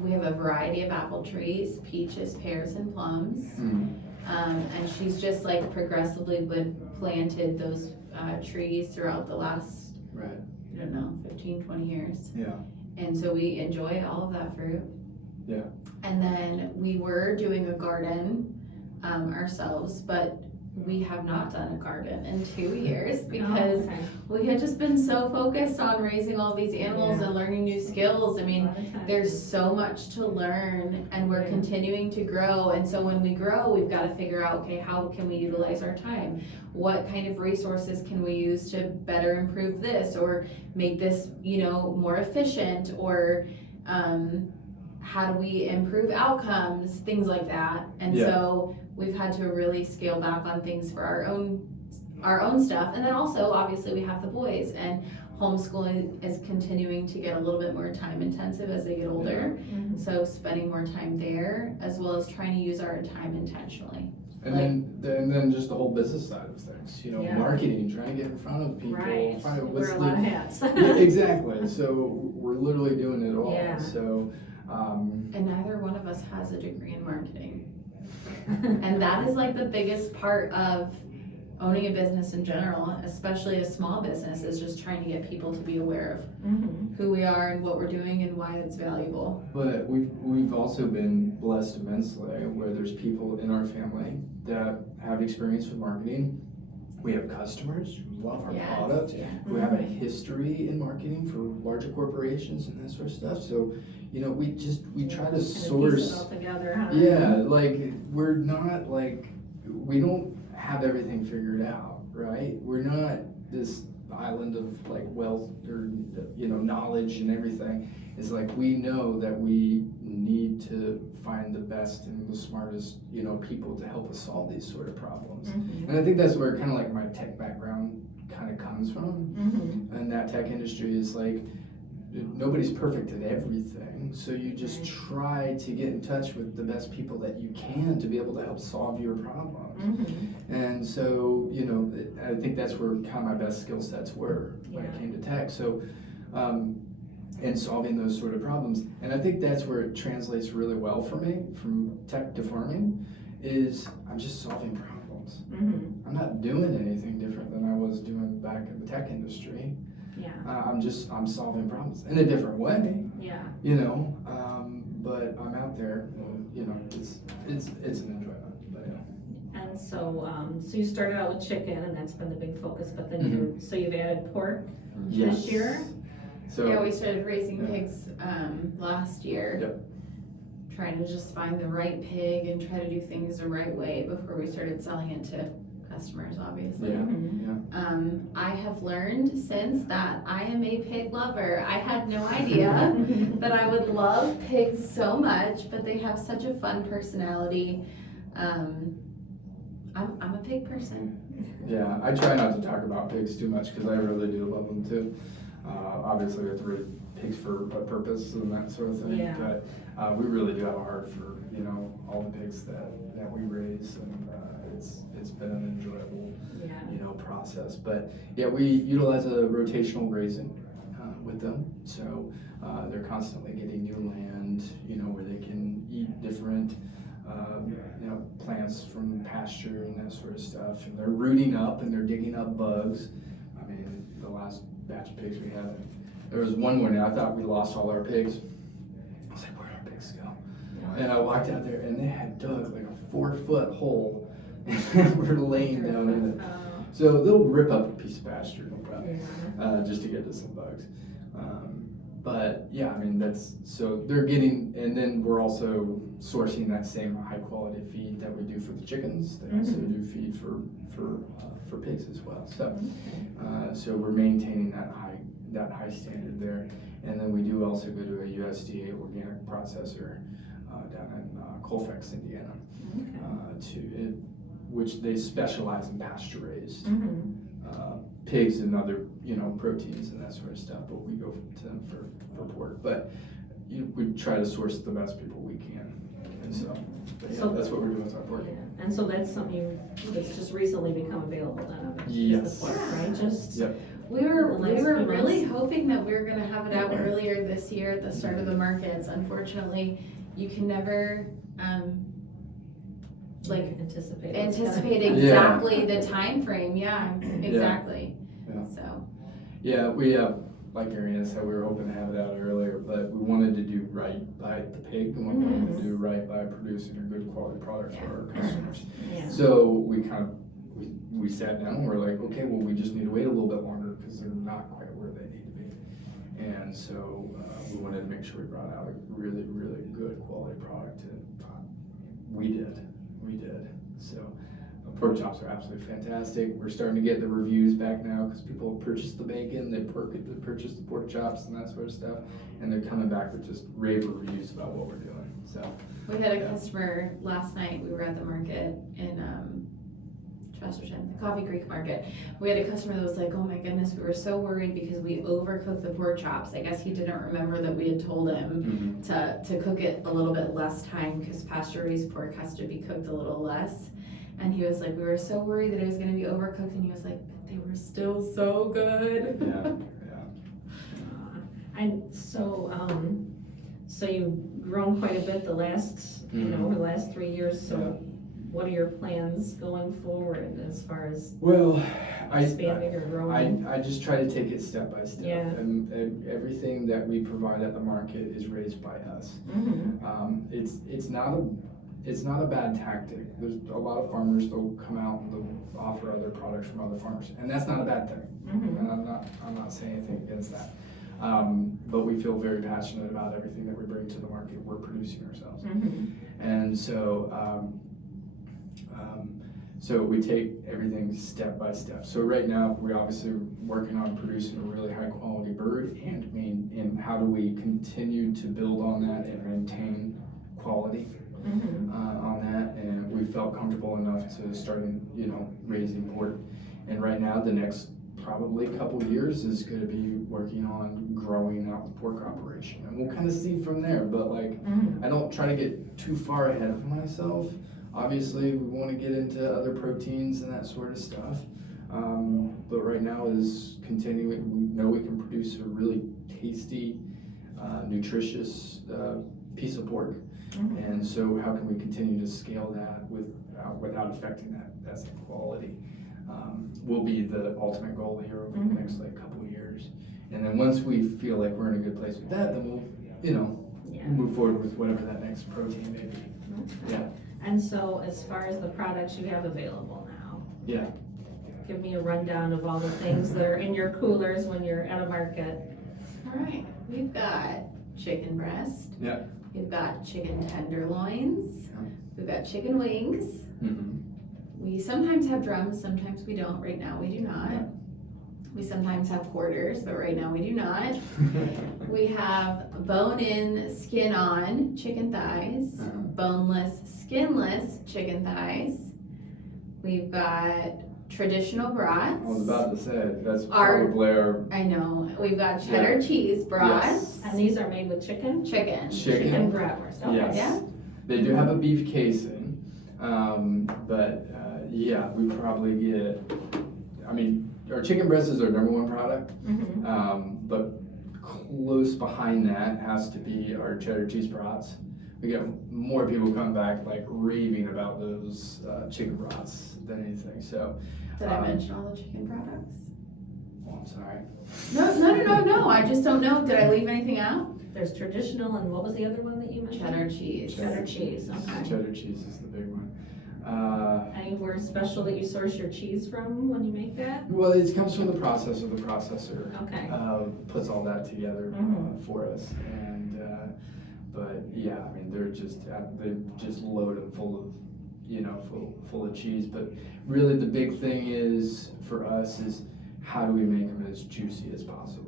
we have a variety of apple trees, peaches, pears, and plums. And she's just like progressively planted those trees throughout the last, Right. I don't know, 15, 20 years. Yeah. And so we enjoy all of that fruit. Yeah. And then we were doing a garden ourselves, but we have not done a garden in 2 years because we had just been so focused on raising all these animals and learning new skills. I mean, there's so much to learn, and we're continuing to grow. And so when we grow, we've got to figure out, okay, how can we utilize our time? What kind of resources can we use to better improve this or make this, more efficient? Or how do we improve outcomes? Things like that. And so we've had to really scale back on things for our own stuff. And then also, obviously, we have the boys, and homeschooling is continuing to get a little bit more time intensive as they get older. So spending more time there, as well as trying to use our time intentionally. And then just the whole business side of things, marketing, trying to get in front of people. Right. Find out Wear a lot of hats. Exactly. So we're literally doing it all. Yeah. So. And neither one of us has a degree in marketing. And that is like the biggest part of owning a business in general, especially a small business, is just trying to get people to be aware of who we are and what we're doing and why it's valuable. But we've also been blessed immensely where there's people in our family that have experience with marketing. We have customers who love our product. Yeah. We have a history in marketing for larger corporations and that sort of stuff. So, we try to source. Piece it all together, huh? Yeah, like we're not like, we don't have everything figured out, right? We're not this island of like wealth or knowledge and everything. It's like we know that we need to find the best and the smartest people to help us solve these sort of problems. And I think that's where kind of like my tech background kind of comes from. And that tech industry is like, nobody's perfect at everything, so you just try to get in touch with the best people that you can to be able to help solve your problems. And so, I think that's where kind of my best skill sets were when it came to tech. So, and solving those sort of problems. And I think that's where it translates really well for me from tech to farming, is I'm just solving problems. I'm not doing anything different than I was doing back in the tech industry. I'm solving problems in a different way. But I'm out there, it's an enjoyment. But And so, so you started out with chicken, and that's been the big focus. But then you've added pork this year. So we started raising pigs last year. Trying to just find the right pig and try to do things the right way before we started selling it to customers, obviously. I have learned since that I am a pig lover. I had no idea that I would love pigs so much, but they have such a fun personality. I'm a pig person. Yeah, I try not to talk about pigs too much because I really do love them too. Obviously, we have to raise pigs for a purpose and that sort of thing. But we really do have a heart for all the pigs that we raise, and it's been an enjoyable process. But we utilize a rotational grazing with them, so they're constantly getting new land, where they can eat different plants from pasture and that sort of stuff, and they're rooting up and they're digging up bugs. I mean, the last batch of pigs we had, there was one morning I thought we lost all our pigs. I was like, where'd our pigs go? And I walked out there and they had dug like a 4-foot hole and were laying down in it. So they'll rip up a piece of pasture, no problem, just to get to some bugs. But yeah, I mean, so they're getting, and then we're also sourcing that same high quality feed that we do for the chickens. They also do feed for pigs as well. So, so we're maintaining that high standard there. And then we do also go to a USDA organic processor down in Colfax, Indiana, which they specialize in pasture raised pigs and other, proteins and that sort of stuff, but we go to them for pork. But we try to source the best people we can, and so that's what we're doing with our pork. Yeah. And so that's something that's just recently become available then. Yes. The pork, right? Just Yep. We were really months. hoping that we were gonna have it out earlier this year at the start of the markets. Unfortunately, you can never anticipate exactly the time frame. Yeah, exactly. Yeah. So. Yeah, we like Arianna said, we were hoping to have it out earlier, but we wanted to do right by the pig, and we wanted to do right by producing a good quality product for our customers. Yeah. So we sat down and we're like, okay, well, we just need to wait a little bit longer because they're not quite where they need to be. And so we wanted to make sure we brought out a really, really good quality product, and we did. So pork chops are absolutely fantastic. We're starting to get the reviews back now because people have purchased the bacon, they purchased the pork chops and that sort of stuff, and they're coming back with just rave reviews about what we're doing. So We had a customer last night. We were at the market in Chesterton, the Coffee Creek Market. We had a customer that was like, "Oh my goodness, we were so worried because we overcooked the pork chops." I guess he didn't remember that we had told him to cook it a little bit less time because pasture-raised pork has to be cooked a little less. And he was like, "We were so worried that it was going to be overcooked," and he was like, "But they were still so good." yeah. And so, so you've grown quite a bit the last, over the last 3 years. So, what are your plans going forward as far as expanding or growing? I just try to take it step by step. Yeah. And everything that we provide at the market is raised by us. It's not a bad tactic. There's a lot of farmers that'll come out and they'll offer other products from other farmers, and that's not a bad thing. And I'm not saying anything against that. But we feel very passionate about everything that we bring to the market. We're producing ourselves, and so we take everything step by step. So right now we're obviously working on producing a really high quality bird, and how do we continue to build on that and maintain quality on that. And we felt comfortable enough to starting, raising pork. And right now the next probably couple years is going to be working on growing out the pork operation, and we'll kind of see from there. But I don't try to get too far ahead of myself. Obviously we want to get into other proteins and that sort of stuff, but right now is continuing. We know we can produce a really tasty, nutritious piece of pork, and so how can we continue to scale that without affecting that same quality? Will be the ultimate goal here over the next couple of years. And then once we feel like we're in a good place with that, then we'll move forward with whatever that next protein may be. Yeah. And so as far as the products you have available now, Yeah. give me a rundown of all the things that are in your coolers when you're at a market. All right, we've got chicken breast. Yeah. We've got chicken tenderloins. Yeah. We've got chicken wings. We sometimes have drums, sometimes we don't. Right now we do not. We sometimes have quarters, but right now we do not. We have bone-in, skin-on chicken thighs, boneless, skinless chicken thighs. We've got traditional brats. I was about to say, that's probably our... I know. We've got cheddar cheese brats. Yes. And these are made with chicken? Chicken. Chicken bratwurst. Okay. Yes. Yeah. They do have a beef casing, but we probably get, our chicken breast is our #1 product, but close behind that has to be our cheddar cheese brats. We get more people come back raving about those chicken brats than anything. So Did I mention all the chicken products? Oh, I'm sorry. No, I just don't know. Did I leave anything out? There's traditional, and what was the other one that you mentioned? Cheddar cheese. Cheddar cheese, okay. Cheddar cheese is the big one. Anywhere special that you source your cheese from when you make that? Well, it comes from the processor. The processor Okay. puts all that together for us, and but yeah, I mean they just load them full of full of cheese. But really, the big thing is for us is how do we make them as juicy as possible?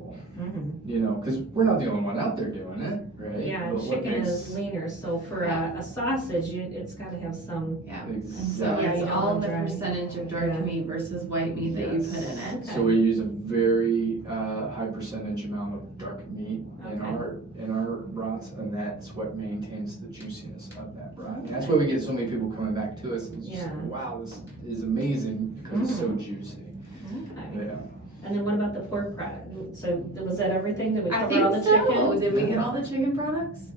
Because we're not the only one out there doing it, right? Yeah, But what chicken makes- is leaner, so for a sausage, it's got to have some. Yeah. And so Exactly. Yeah, it's you don't all want the dry. percentage of dark Yeah. meat versus white meat that you Yes. put in it. So we use a very high percentage amount of dark meat in Okay. our brats, and that's what maintains the juiciness of that brat. And that's why we get so many people coming back to us. It's just Yeah. like, wow, this is amazing because it's so juicy. Okay. Yeah. And then what about the pork product? So was that everything? Did we I cover think all the so. chicken? Did we get all the chicken products?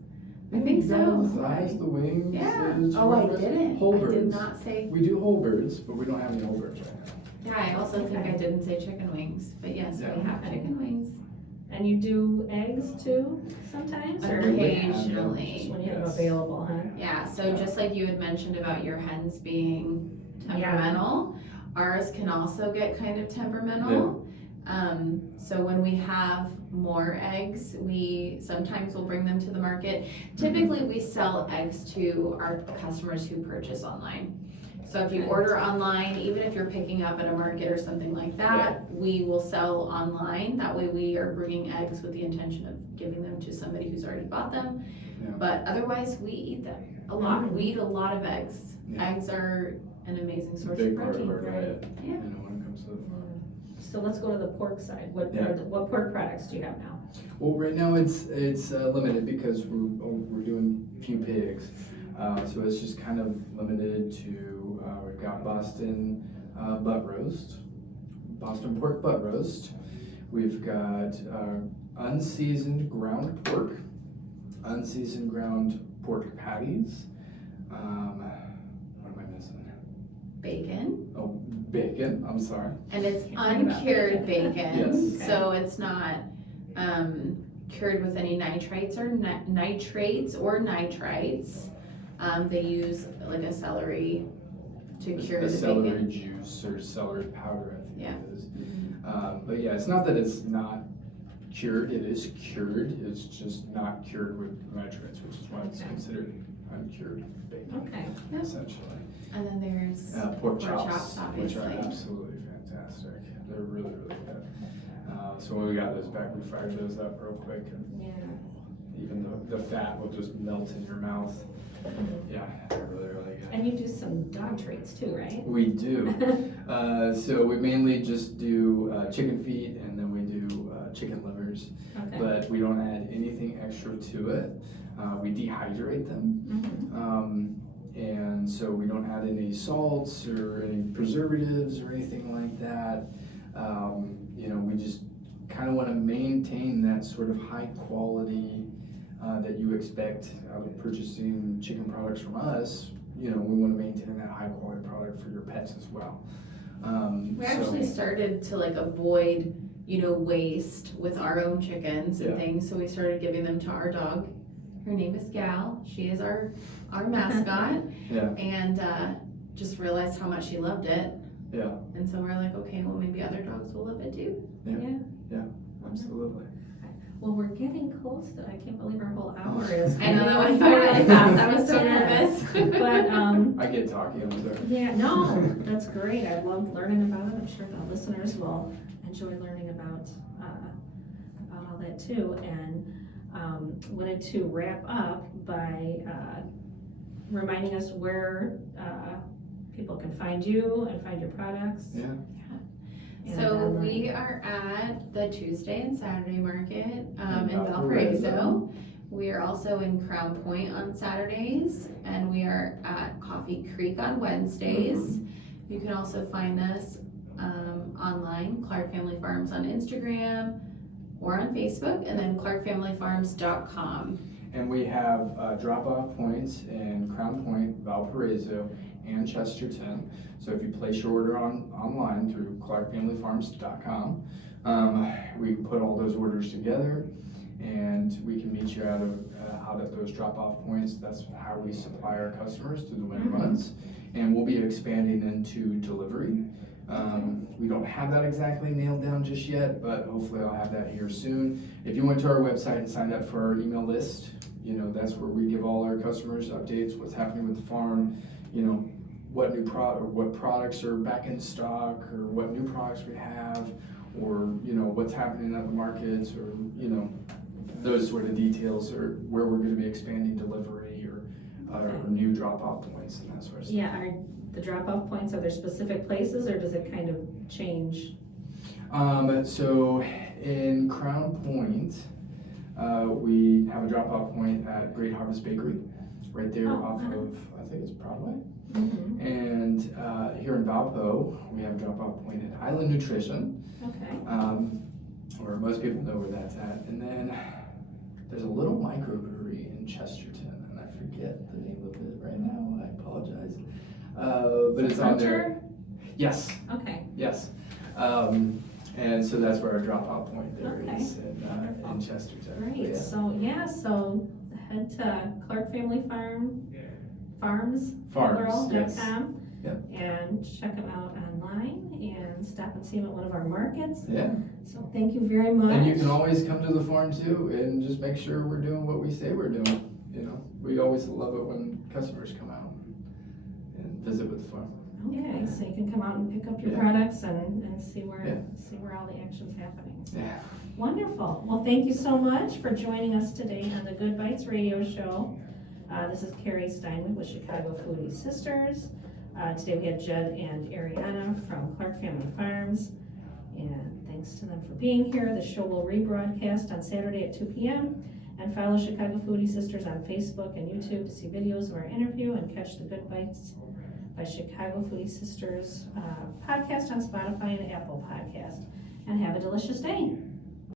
I think so. The thighs, the wings. Yeah. the Oh, I chicken breast. didn't. Whole I birds. did not say. We do whole birds, but we don't have any whole birds right now. Yeah, I also think Okay. I didn't say chicken wings, but yes, Yeah. we have Okay. chicken wings. And you do eggs too sometimes? Or Occasionally. just when you have them Yes. available, huh? Yeah, so just like you had mentioned about your hens being temperamental, ours can also get kind of temperamental. So when we have more eggs, we sometimes will bring them to the market. Typically, we sell eggs to our customers who purchase online. So if you Okay. order online, even if you're picking up at a market or something like that, we will sell online. That way we are bringing eggs with the intention of giving them to somebody who's already bought them. Yeah. But otherwise, we eat them a lot. Mhm. We eat a lot of eggs. Yeah. Eggs are an amazing source Big of part protein. of our diet, Yeah. when it comes to the farm. So let's go to the pork side. What Yeah. what pork products do you have now? Well, right now it's limited because we're doing few pigs, so it's just kind of limited to we've got Boston pork butt roast. We've got unseasoned ground pork patties. What am I missing? Bacon. Oh, bacon. I'm sorry. And it's Can't think about uncured bacon. bacon, Yes. so it's not cured with any nitrites or nitrites. They use like a celery to cure The the celery bacon. juice or celery powder, I think Yeah. it is. But yeah, it's not that it's not cured, it is cured, it's just not cured with nitrates, which is why it's Okay. considered uncured bacon, Okay. Yep. essentially. And then there's Pork chops, chops, which are obviously. absolutely fantastic. They're really, really good. So when we got those back, we fired those up real quick, and Yeah. even the fat will just melt in your mouth. Yeah, they're really, really good. And you do some dog treats too, right? We do. So we mainly just do chicken feet, and then we do chicken livers, Okay. but we don't add anything extra to it. We dehydrate them, and so we don't add any salts or any preservatives or anything like that. We just kind of want to maintain that sort of high quality that you expect out of purchasing chicken products from us. We want to maintain that high quality product for your pets as well. We actually started to like avoid, waste with our own chickens and Yeah. things. So we started giving them to our dog. Her name is Gal. She is our mascot. Yeah, And just realized how much she loved it. yeah, And so we're like, okay, well maybe other dogs will love it too. absolutely. Well, we're getting close to, I can't believe our whole hour is. I know, that went by really fast. I was so Yeah. nervous. But, I get talking, I'm sorry. yeah, no, that's great. I loved learning about it. I'm sure the listeners will enjoy learning about all that too. And wanted to wrap up by reminding us where people can find you and find your products. Yeah. And So online. we are at the Tuesday and Saturday market in Valparaiso. Valparaiso. We are also in Crown Point on Saturdays, and we are at Coffee Creek on Wednesdays. You can also find us online, Clarke Family Farms on Instagram or on Facebook, and then clarkefamilyfarms.com. And we have drop-off points in Crown Point, Valparaiso, and Chesterton. So if you place your order online through clarkefamilyfarms.com, We can put all those orders together, and we can meet you out at those drop-off points. That's how we supply our customers through the winter months, and we'll be expanding into delivery. We don't have that exactly nailed down just yet, but hopefully I'll have that here soon. If you went to our website and signed up for our email list, that's where we give all our customers updates, what's happening with the farm, what what products are back in stock, or what new products we have, or what's happening at the markets, or those sort of details, or where we're going to be expanding delivery, or new drop-off points and that sort of stuff. Yeah, are the drop-off points, are there specific places, or does it kind of change? So in Crown Point, we have a drop-off point at Great Harvest Bakery, right there off of, I think it's Broadway. Mm-hmm. And here in Valpo, we have a drop-off point at Island Nutrition, Okay. where most people know where that's at. And then there's a little microbrewery in Chesterton, and I forget the name of it right now. I apologize. But it's on there. Yes. Okay. Yes. And so that's where our drop-off point there is in Chesterton. Great. Yeah. So head to Clarke Family Farms, yes. Yep. and check them out online and stop and see them at one of our markets. Yeah. So thank you very much. And you can always come to the farm too and just make sure we're doing what we say we're doing. We always love it when customers come out and visit with the farm. Okay, so you can come out and pick up your products and see where all the action's happening. So. Yeah. Wonderful. Well, thank you so much for joining us today on the Good Bites Radio Show. This is Carrie Steinway with Chicago Foodie Sisters. Today we had Jed and Arianna from Clarke Family Farms. And thanks to them for being here. The show will rebroadcast on Saturday at 2 p.m. And follow Chicago Foodie Sisters on Facebook and YouTube to see videos of our interview and catch the Good Bites by Chicago Foodie Sisters podcast on Spotify and Apple Podcast. And have a delicious day.